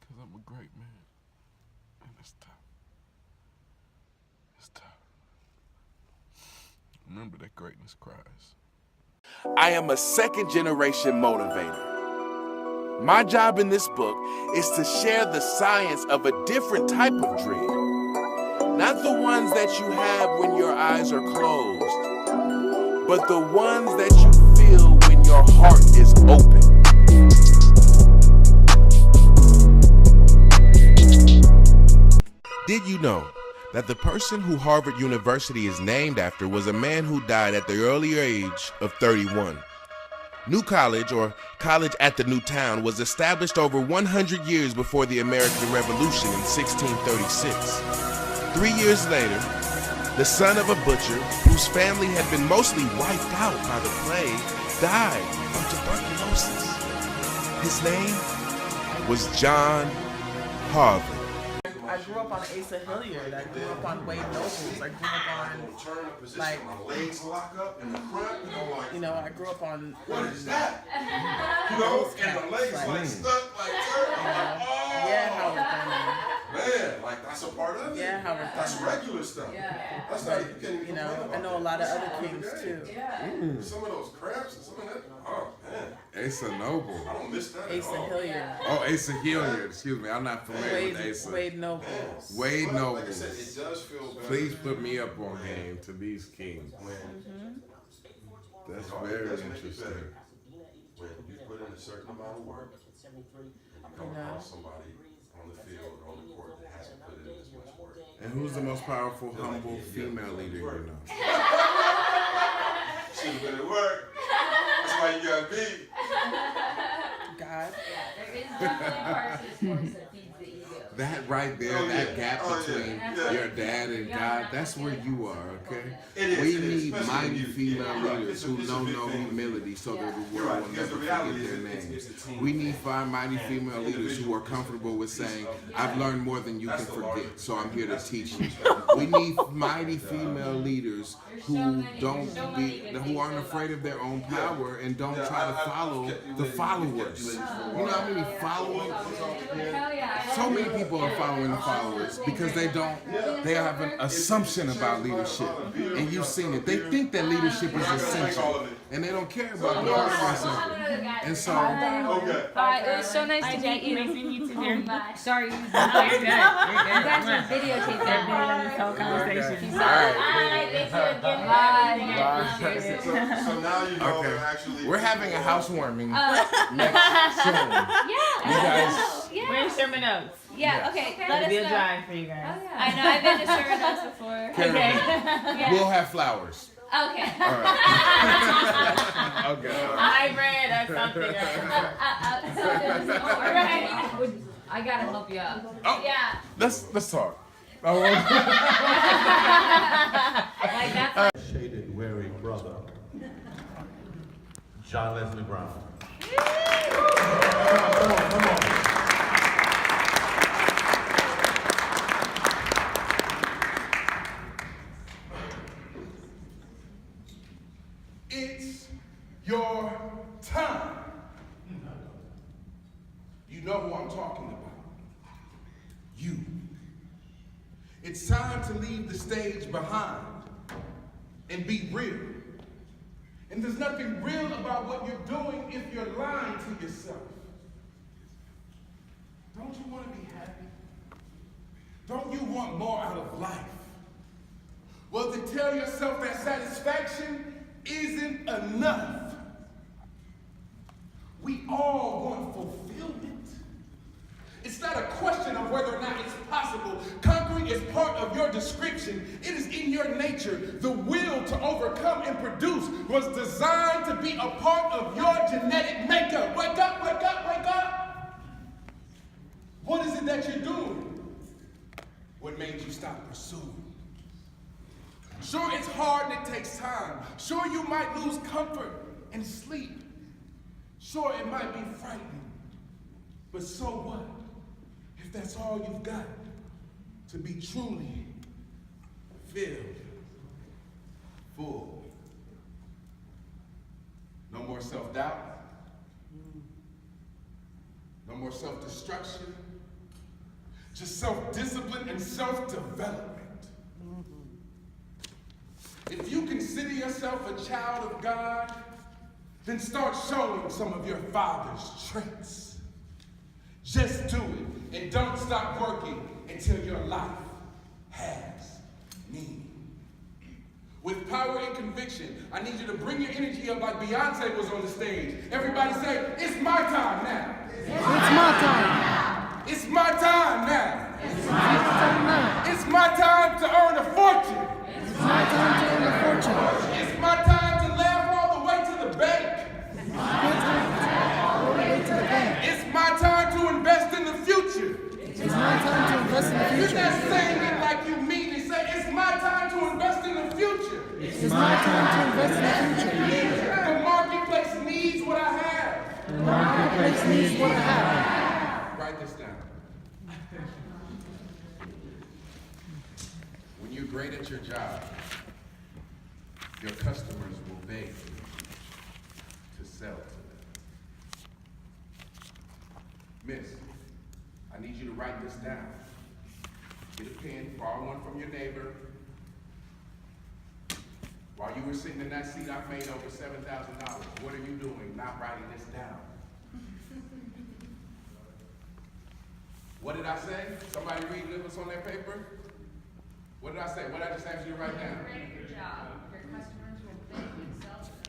because I'm a great man. And it's tough. It's tough. Remember that greatness cries. I am a second-generation motivator. My job in this book is to share the science of a different type of dream. Not the ones that you have when your eyes are closed, but the ones that you feel when your heart is open. Did you know that the person who Harvard University is named after was a man who died at the early age of 31? New College, or College at the New Town, was established over 100 years before the American Revolution in 1636. 3 years later, the son of a butcher, whose family had been mostly wiped out by the plague, died of tuberculosis. His name was John Harvard. I grew up on Asa Hilliard. I grew up on Wade Nobles. I grew up on, like, my legs lock up in the front, you know, I grew up on. What is that? You know, and the legs like stuck like turtle. Yeah, Howard Thurman. Man, like that's a part of it. Yeah, Howard That's Thurman. regular stuff. That's not, you can't even You know, complain about I know a lot of other kings too. Some of those cramps and some of that. Oh man, Asa Noble. I don't miss that at Asa all. Hilliard. Oh, Asa Hilliard. Excuse me, I'm not familiar with Asa. Wade Nobles. Wade But, Nobles. like I said, it does feel better. Please put me up on game to these kings. That's very Does make it interesting. better when you put in a certain amount of work and you come across somebody on the field or on the court that hasn't put in as much work. And who's the most powerful, humble female leader you know? Should have been at work. That's why you got beat. God. There is definitely parts of sports that feeds the ego. That right there, Oh, that yeah. gap Oh, between yeah. your dad and God, that's where you are, okay? It is, We it is, need especially mighty when you- female you're right. leaders It's a- who it's a know big no thing. humility so that the You're world right, will because never the reality forget their is names. it's a team We thing. need 5 mighty And female the leaders who are individual comfortable with piece saying, of- I've learned more than you That's can the forget, larger so I'm piece. here to That's the teach you. huge We need mighty female leaders who don't be, who aren't afraid of their own power and don't try to follow the followers. You know how many following? So many people are following the followers because they have an assumption about leadership. And you've seen it. They think that leadership is essential. And they don't care about the progress of it. And so, Okay. Hi, it was so nice to meet you. Nice to meet you too. Bye. Sorry, you You're good. You're good. You guys are videotaping Everyone in this whole conversation. Bye. Thank you again. Bye. So now you know okay. actually. We're having a housewarming next soon. Yeah. You guys, Yeah. We're in Sherman Oaks. Yeah. Okay. Let It'll us be a know. drive for you guys. I know. I've been to Sherman Oaks before. Okay. Yeah. we'll have flowers. Okay. All right. Okay. Hybrid. That sounds up there. Alright. I gotta help you out. Oh, Yeah. let's talk. Like that's Shaded, weary brother, John Leslie Brown. Come on. It's your time. You know who I'm talking about. You. It's time to leave the stage behind and be real. And there's nothing real about what you're doing if you're lying to yourself. Don't you want to be happy? Don't you want more out of life? Well, to tell yourself that satisfaction isn't enough. We all want fulfillment. It's not a question of whether or not it's possible. Conquering is part of your description. It is in your nature. The will to overcome and produce was designed to be a part of your genetic makeup. Wake up, wake up, wake up. What is it that you're doing? What made you stop pursuing? Sure, it's hard and it takes time. Sure, you might lose comfort and sleep. Sure, it might be frightening. But so what? If that's all you've got to be truly filled, full. No more self-doubt. No more self-destruction. Just self-discipline and self-development. If you consider yourself a child of God, then start showing some of your father's traits. Just do it, and don't stop working until your life has meaning. With power and conviction, I need you to bring your energy up like Beyonce was on the stage. Everybody say, it's my time now. It's my time. It's my time now. It's my time now. It's my time to earn a fortune. It's my time to earn a fortune. It's my time to laugh all the way to the bank. It's my time to laugh all the way to the bank. It's my time to invest in the future. It's my time to invest in the future. You're not saying it like you mean it. Say, it's my time to invest in the future. It's my time to invest in the future. The marketplace needs what I have. The marketplace needs what I have. Write this down. When you're great at your job, your customers will beg you to sell to them. Miss, I need you to write this down. Get a pen, borrow one from your neighbor. While you were sitting in that seat, I've made over $7,000. What are you doing? Not writing this down. What did I say? Somebody read what's on that paper? What did I say? What did I just ask you to write down? Great at your job. Your customers will thank you so.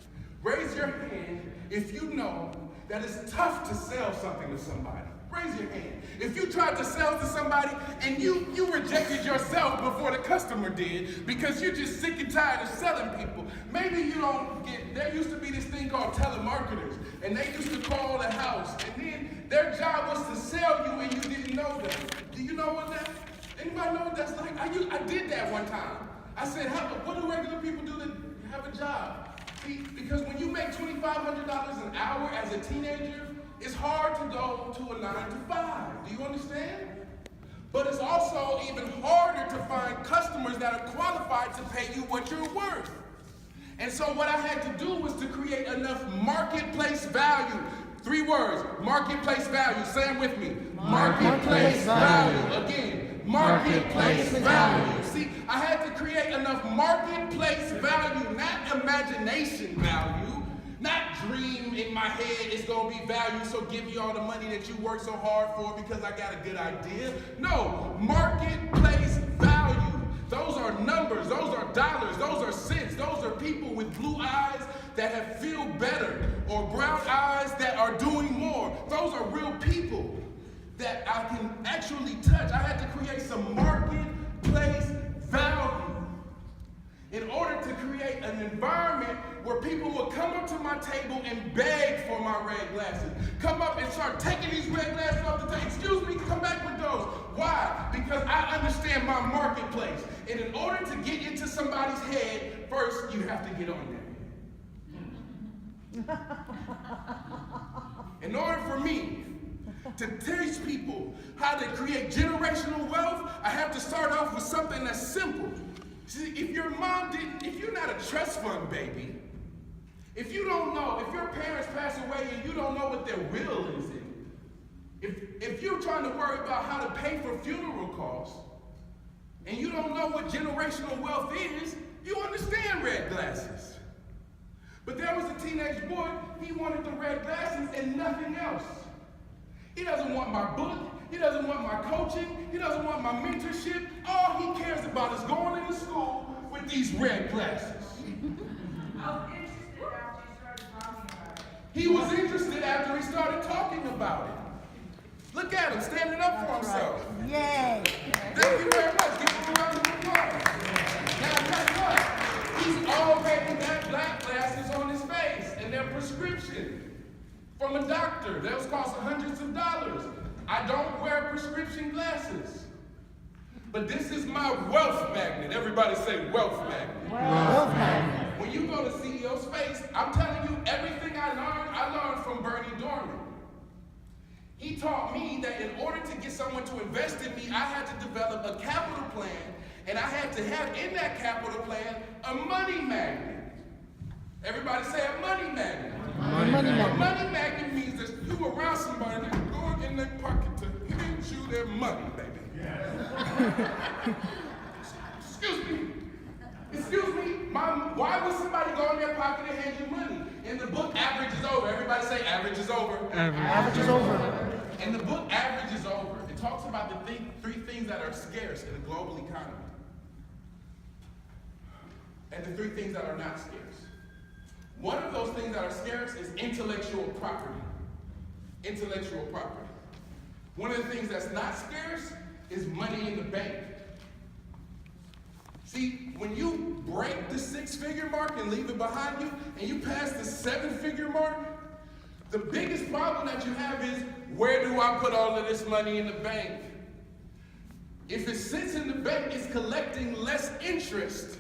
Raise your hand if you know that it's tough to sell something to somebody. Raise your hand. If you tried to sell to somebody and you rejected yourself before the customer did because you're just sick and tired of selling people. Maybe you don't get, there used to be this thing called telemarketers, and they used to call the house, and then their job was to sell you and you didn't know them. Do you know what that, anybody know what that's like? I did that one time. I said, what do regular people do to have a job? See, because when you make $2,500 an hour as a teenager, it's hard to go to a 9 to 5. Do you understand? But it's also even harder to find customers that are qualified to pay you what you're worth. And so what I had to do was to create enough marketplace value. 3 words, marketplace value. Say them with me. Marketplace value. Again, marketplace value. See, I had to create enough marketplace value, not imagination value. Not dream in my head it's gonna be value, so give me all the money that you work so hard for because I got a good idea. No, marketplace value. Those are numbers, those are dollars, those are cents, those are people with blue eyes that have feel better or brown eyes that are doing more. Those are real people that I can actually touch. I had to create some marketplace value in order to create an environment where people would come up to my table and beg for my red glasses. Come up and start taking these red glasses off the table. Excuse me, come back with those. Why? Because I understand my marketplace. And in order to get into somebody's head, first you have to get on there. In order for me to teach people how to create generational wealth, I have to start off with something that's simple. See, if your mom didn't, if you're not a trust fund baby, if you don't know, if your parents pass away and you don't know what their will is in, if you're trying to worry about how to pay for funeral costs, and you don't know what generational wealth is, you understand red glasses. But there was a teenage boy, he wanted the red glasses and nothing else. He doesn't want my book, he doesn't want my coaching, he doesn't want my mentorship. All he cares about is going into school with these red glasses. He was interested after he started talking about it. Look at him, standing up for himself. Yay. Thank you very much. Give him a round of applause. Now, guess what? He's already got black glasses on his face, and they're prescription from a doctor. Those cost hundreds of dollars. I don't wear prescription glasses. But this is my wealth magnet. Everybody say wealth magnet. Wealth magnet. When you go to CEO Space, I'm telling you, everything I learned from Bernie Dorman. He taught me that in order to get someone to invest in me, I had to develop a capital plan, and I had to have in that capital plan a money magnet. Everybody say a money magnet. Money magnet. A money magnet means that you around somebody that's going in their pocket to hand you their money, baby. Excuse me, Mom, why would somebody go in their pocket and hand you money? In the book, Average is Over. Everybody say average is over. Average is over. In the book, Average is Over, it talks about the three things that are scarce in a global economy. And the three things that are not scarce. One of those things that are scarce is intellectual property. Intellectual property. One of the things that's not scarce is money in the bank. See, when you break the 6-figure mark and leave it behind you, and you pass the 7-figure mark, the biggest problem that you have is, where do I put all of this money in the bank? If it sits in the bank, it's collecting less interest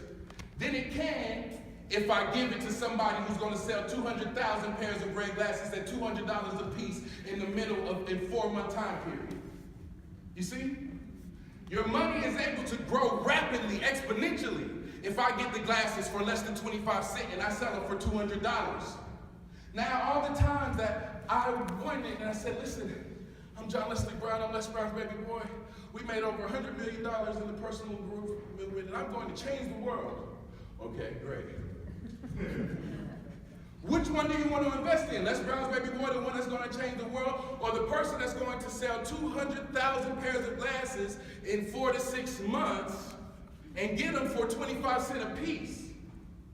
than it can if I give it to somebody who's going to sell 200,000 pairs of red glasses at $200 a piece in the middle of a 4-month time period. You see? Your money is able to grow rapidly, exponentially, if I get the glasses for less than 25 cents and I sell them for $200. Now, all the times that I wondered and I said, listen, I'm John Leslie Brown, I'm Les Brown's baby boy. We made over $100 million in the personal growth movement, and I'm going to change the world. Okay, great. Which one do you want to invest in? Les Brown's baby boy, the one that's going to change the world, or the person that's going to sell 200,000 pairs of glasses in 4 to 6 months and get them for 25 cents a piece?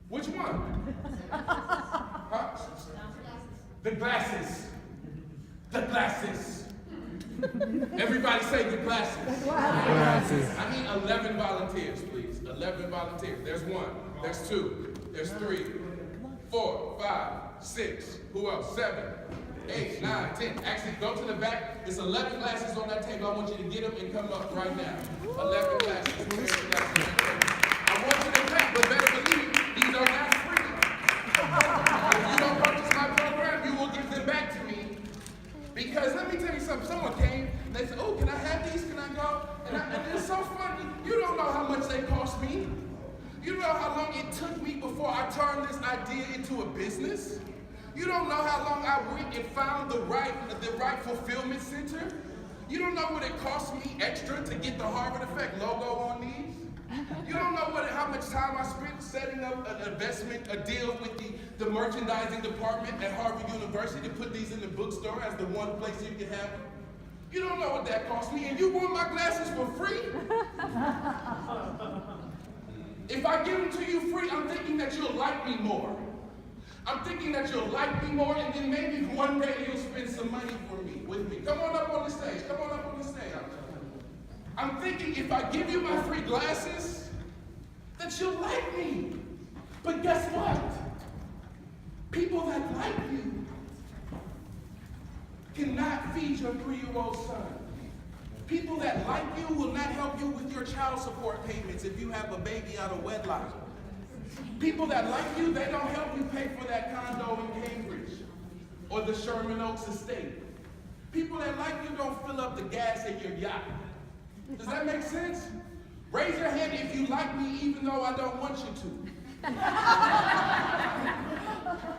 Which one? Huh? The glasses. The glasses. Everybody say the glasses. The glasses. I need 11 volunteers, please. 11 volunteers. There's 1. There's 2. There's 3. 4, 5, 6, who else? 7, 8, 9, 10. Actually, go to the back. There's 11 glasses on that table. I want you to get them and come up right now. 11 glasses. I want you to clap, but better believe these are not free. If you don't purchase my program, you will give them back to me. Because let me tell you something. Someone came, and they said, oh, can I have these? Can I go? And it's so funny. You don't know how much they cost me. You know how long it took me before I turned this idea into a business? You don't know how long I went and found the right fulfillment center? You don't know what it cost me extra to get the Harvard Effect logo on these? You don't know how much time I spent setting up an investment, a deal with the merchandising department at Harvard University to put these in the bookstore as the one place you can have them? You don't know what that cost me, and you want my glasses for free? If I give them to you free, I'm thinking that you'll like me more. I'm thinking that you'll like me more, and then maybe one day you'll spend some money with me. Come on up on the stage. Come on up on the stage. I'm thinking if I give you my free glasses, that you'll like me. But guess what? cannot feed your 3-year-old son. People that like you will not help you with your child support payments if you have a baby out of wedlock. People that like you, they don't help you pay for that condo in Cambridge or the Sherman Oaks estate. People that like you don't fill up the gas in your yacht. Does that make sense? Raise your hand if you like me even though I don't want you to.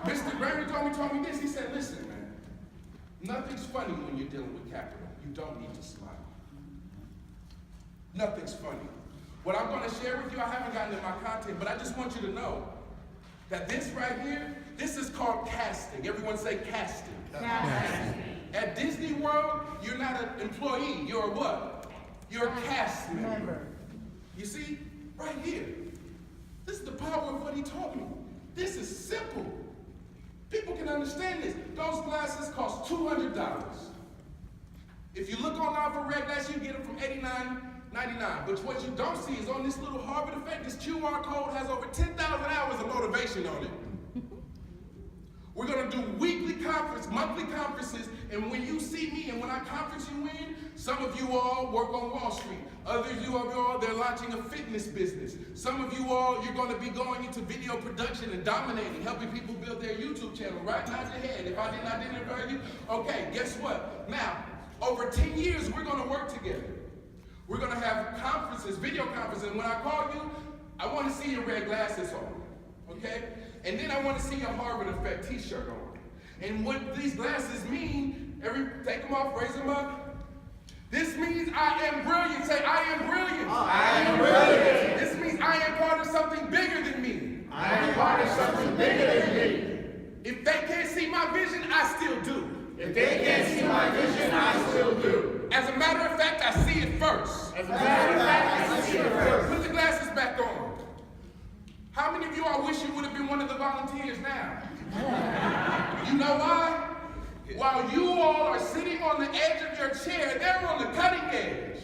Mr. Grammy told me this. He said, listen, man, nothing's funny when you're dealing with capital. You don't need to smile. Nothing's funny. What I'm going to share with you, I haven't gotten to my content, but I just want you to know that this right here, this is called casting. Everyone say casting. Casting. At Disney World, you're not an employee. You're a what? You're a cast member. You see, right here. This is the power of what he taught me. This is simple. People can understand this. Those glasses cost $200. If you look online for red glasses, you get them from $89.99. But what you don't see is on this little Harvard Effect, this QR code has over 10,000 hours of motivation on it. We're going to do weekly conference, monthly conferences, and when you see me and when I conference you in, some of you all work on Wall Street. Others of you all, they're launching a fitness business. Some of you all, you're going to be going into video production and dominating, helping people build their YouTube channel. Right? Nod your head. If I did not identify you, okay, guess what? Now, over 10 years, we're going to work together. We're going to have conferences, video conferences, and when I call you, I want to see your red glasses on, okay? And then I want to see your Harvard Effect t-shirt on. And what these glasses mean, take them off, raise them up. This means I am brilliant. Say, I am brilliant. I am brilliant. This means I am part of something bigger than me. I am part of something bigger than me. If they can't see my vision, I still do. If they can't see my vision, I still do. As a matter of fact, I see it first. As a matter of fact, I see it first. Put the glasses back on. How many of you all wish you would have been one of the volunteers now? You know why? While you all are sitting on the edge of your chair, they're on the cutting edge.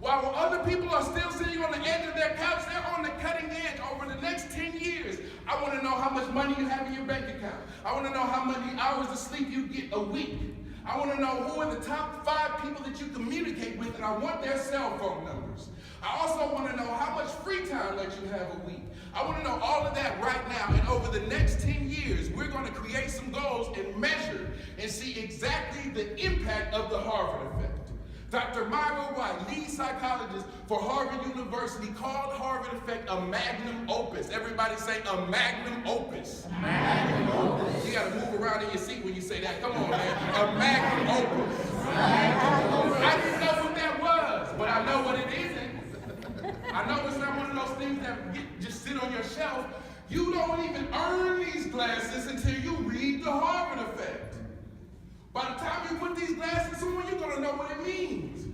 While other people are still sitting on the edge of their couch, they're on the cutting edge. Over the next 10 years, I want to know how much money you have in your bank account. I want to know how many hours of sleep you get a week. I want to know who are the top 5 people that you communicate with, and I want their cell phone numbers. I also want to know how much free time that you have a week. I want to know all of that right now. And over the next 10 years, we're going to create some goals and measure and see exactly the impact of the Harvard Effect. Dr. Myra White, lead psychologist for Harvard University, called Harvard Effect a magnum opus. Everybody say a magnum opus. Magnum opus. You got to move around in your seat when you say that. Come on, man. A magnum opus. I didn't know what that was, but I know what it isn't. I know it's not one of those things that just sit on your shelf. You don't even earn these glasses until you read the Harvard Effect. By the time you put these glasses on, you're going to know what it means.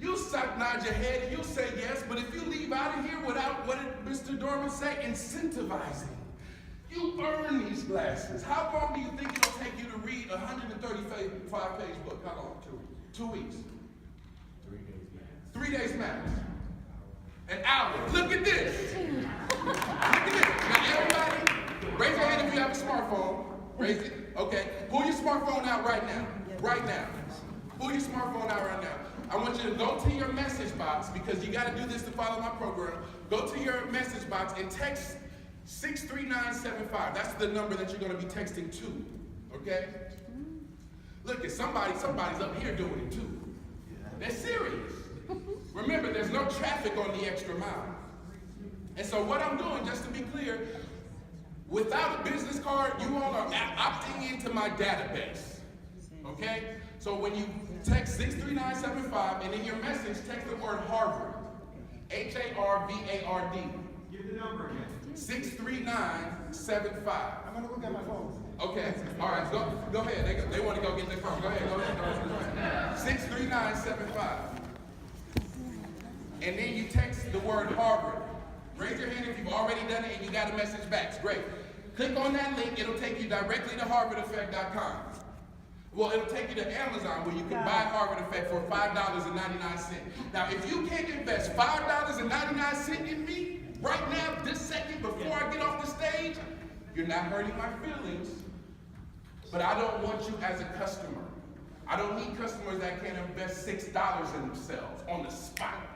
You'll nod your head and you'll say yes, but if you leave out of here without, what did Mr. Dorman say? Incentivizing. You earn these glasses. How long do you think it'll take you to read a 135-page book? How long? 2 weeks. 3 days max. An hour. Look at this. Look at this. Now everybody, raise your hand if you have a smartphone. Raise it. Okay. Pull your smartphone out right now. Right now. Pull your smartphone out right now. I want you to go to your message box, because you got to do this to follow my program. Go to your message box and text 63975. That's the number that you're going to be texting to. Okay? Look at somebody's up here doing it too. They're serious. Remember, there's no traffic on the extra mile. And so what I'm doing, just to be clear, without a business card, you all are opting into my database. Okay? So when you text 63975 and in your message, text the word Harvard. Harvard. Give the number again. 63975. I'm going to look at my phone. Okay. All right. Go ahead. They want to go get their phone. Go ahead. 63975. And then you text the word Harvard. Raise your hand if you've already done it and you got a message back. Great. Click on that link. It'll take you directly to harvardeffect.com. Well, it'll take you to Amazon, where you can buy Harvard Effect for $5.99. Now, if you can't invest $5.99 in me right now, this second, before I get off the stage, you're not hurting my feelings, but I don't want you as a customer. I don't need customers that can invest $6 in themselves on the spot.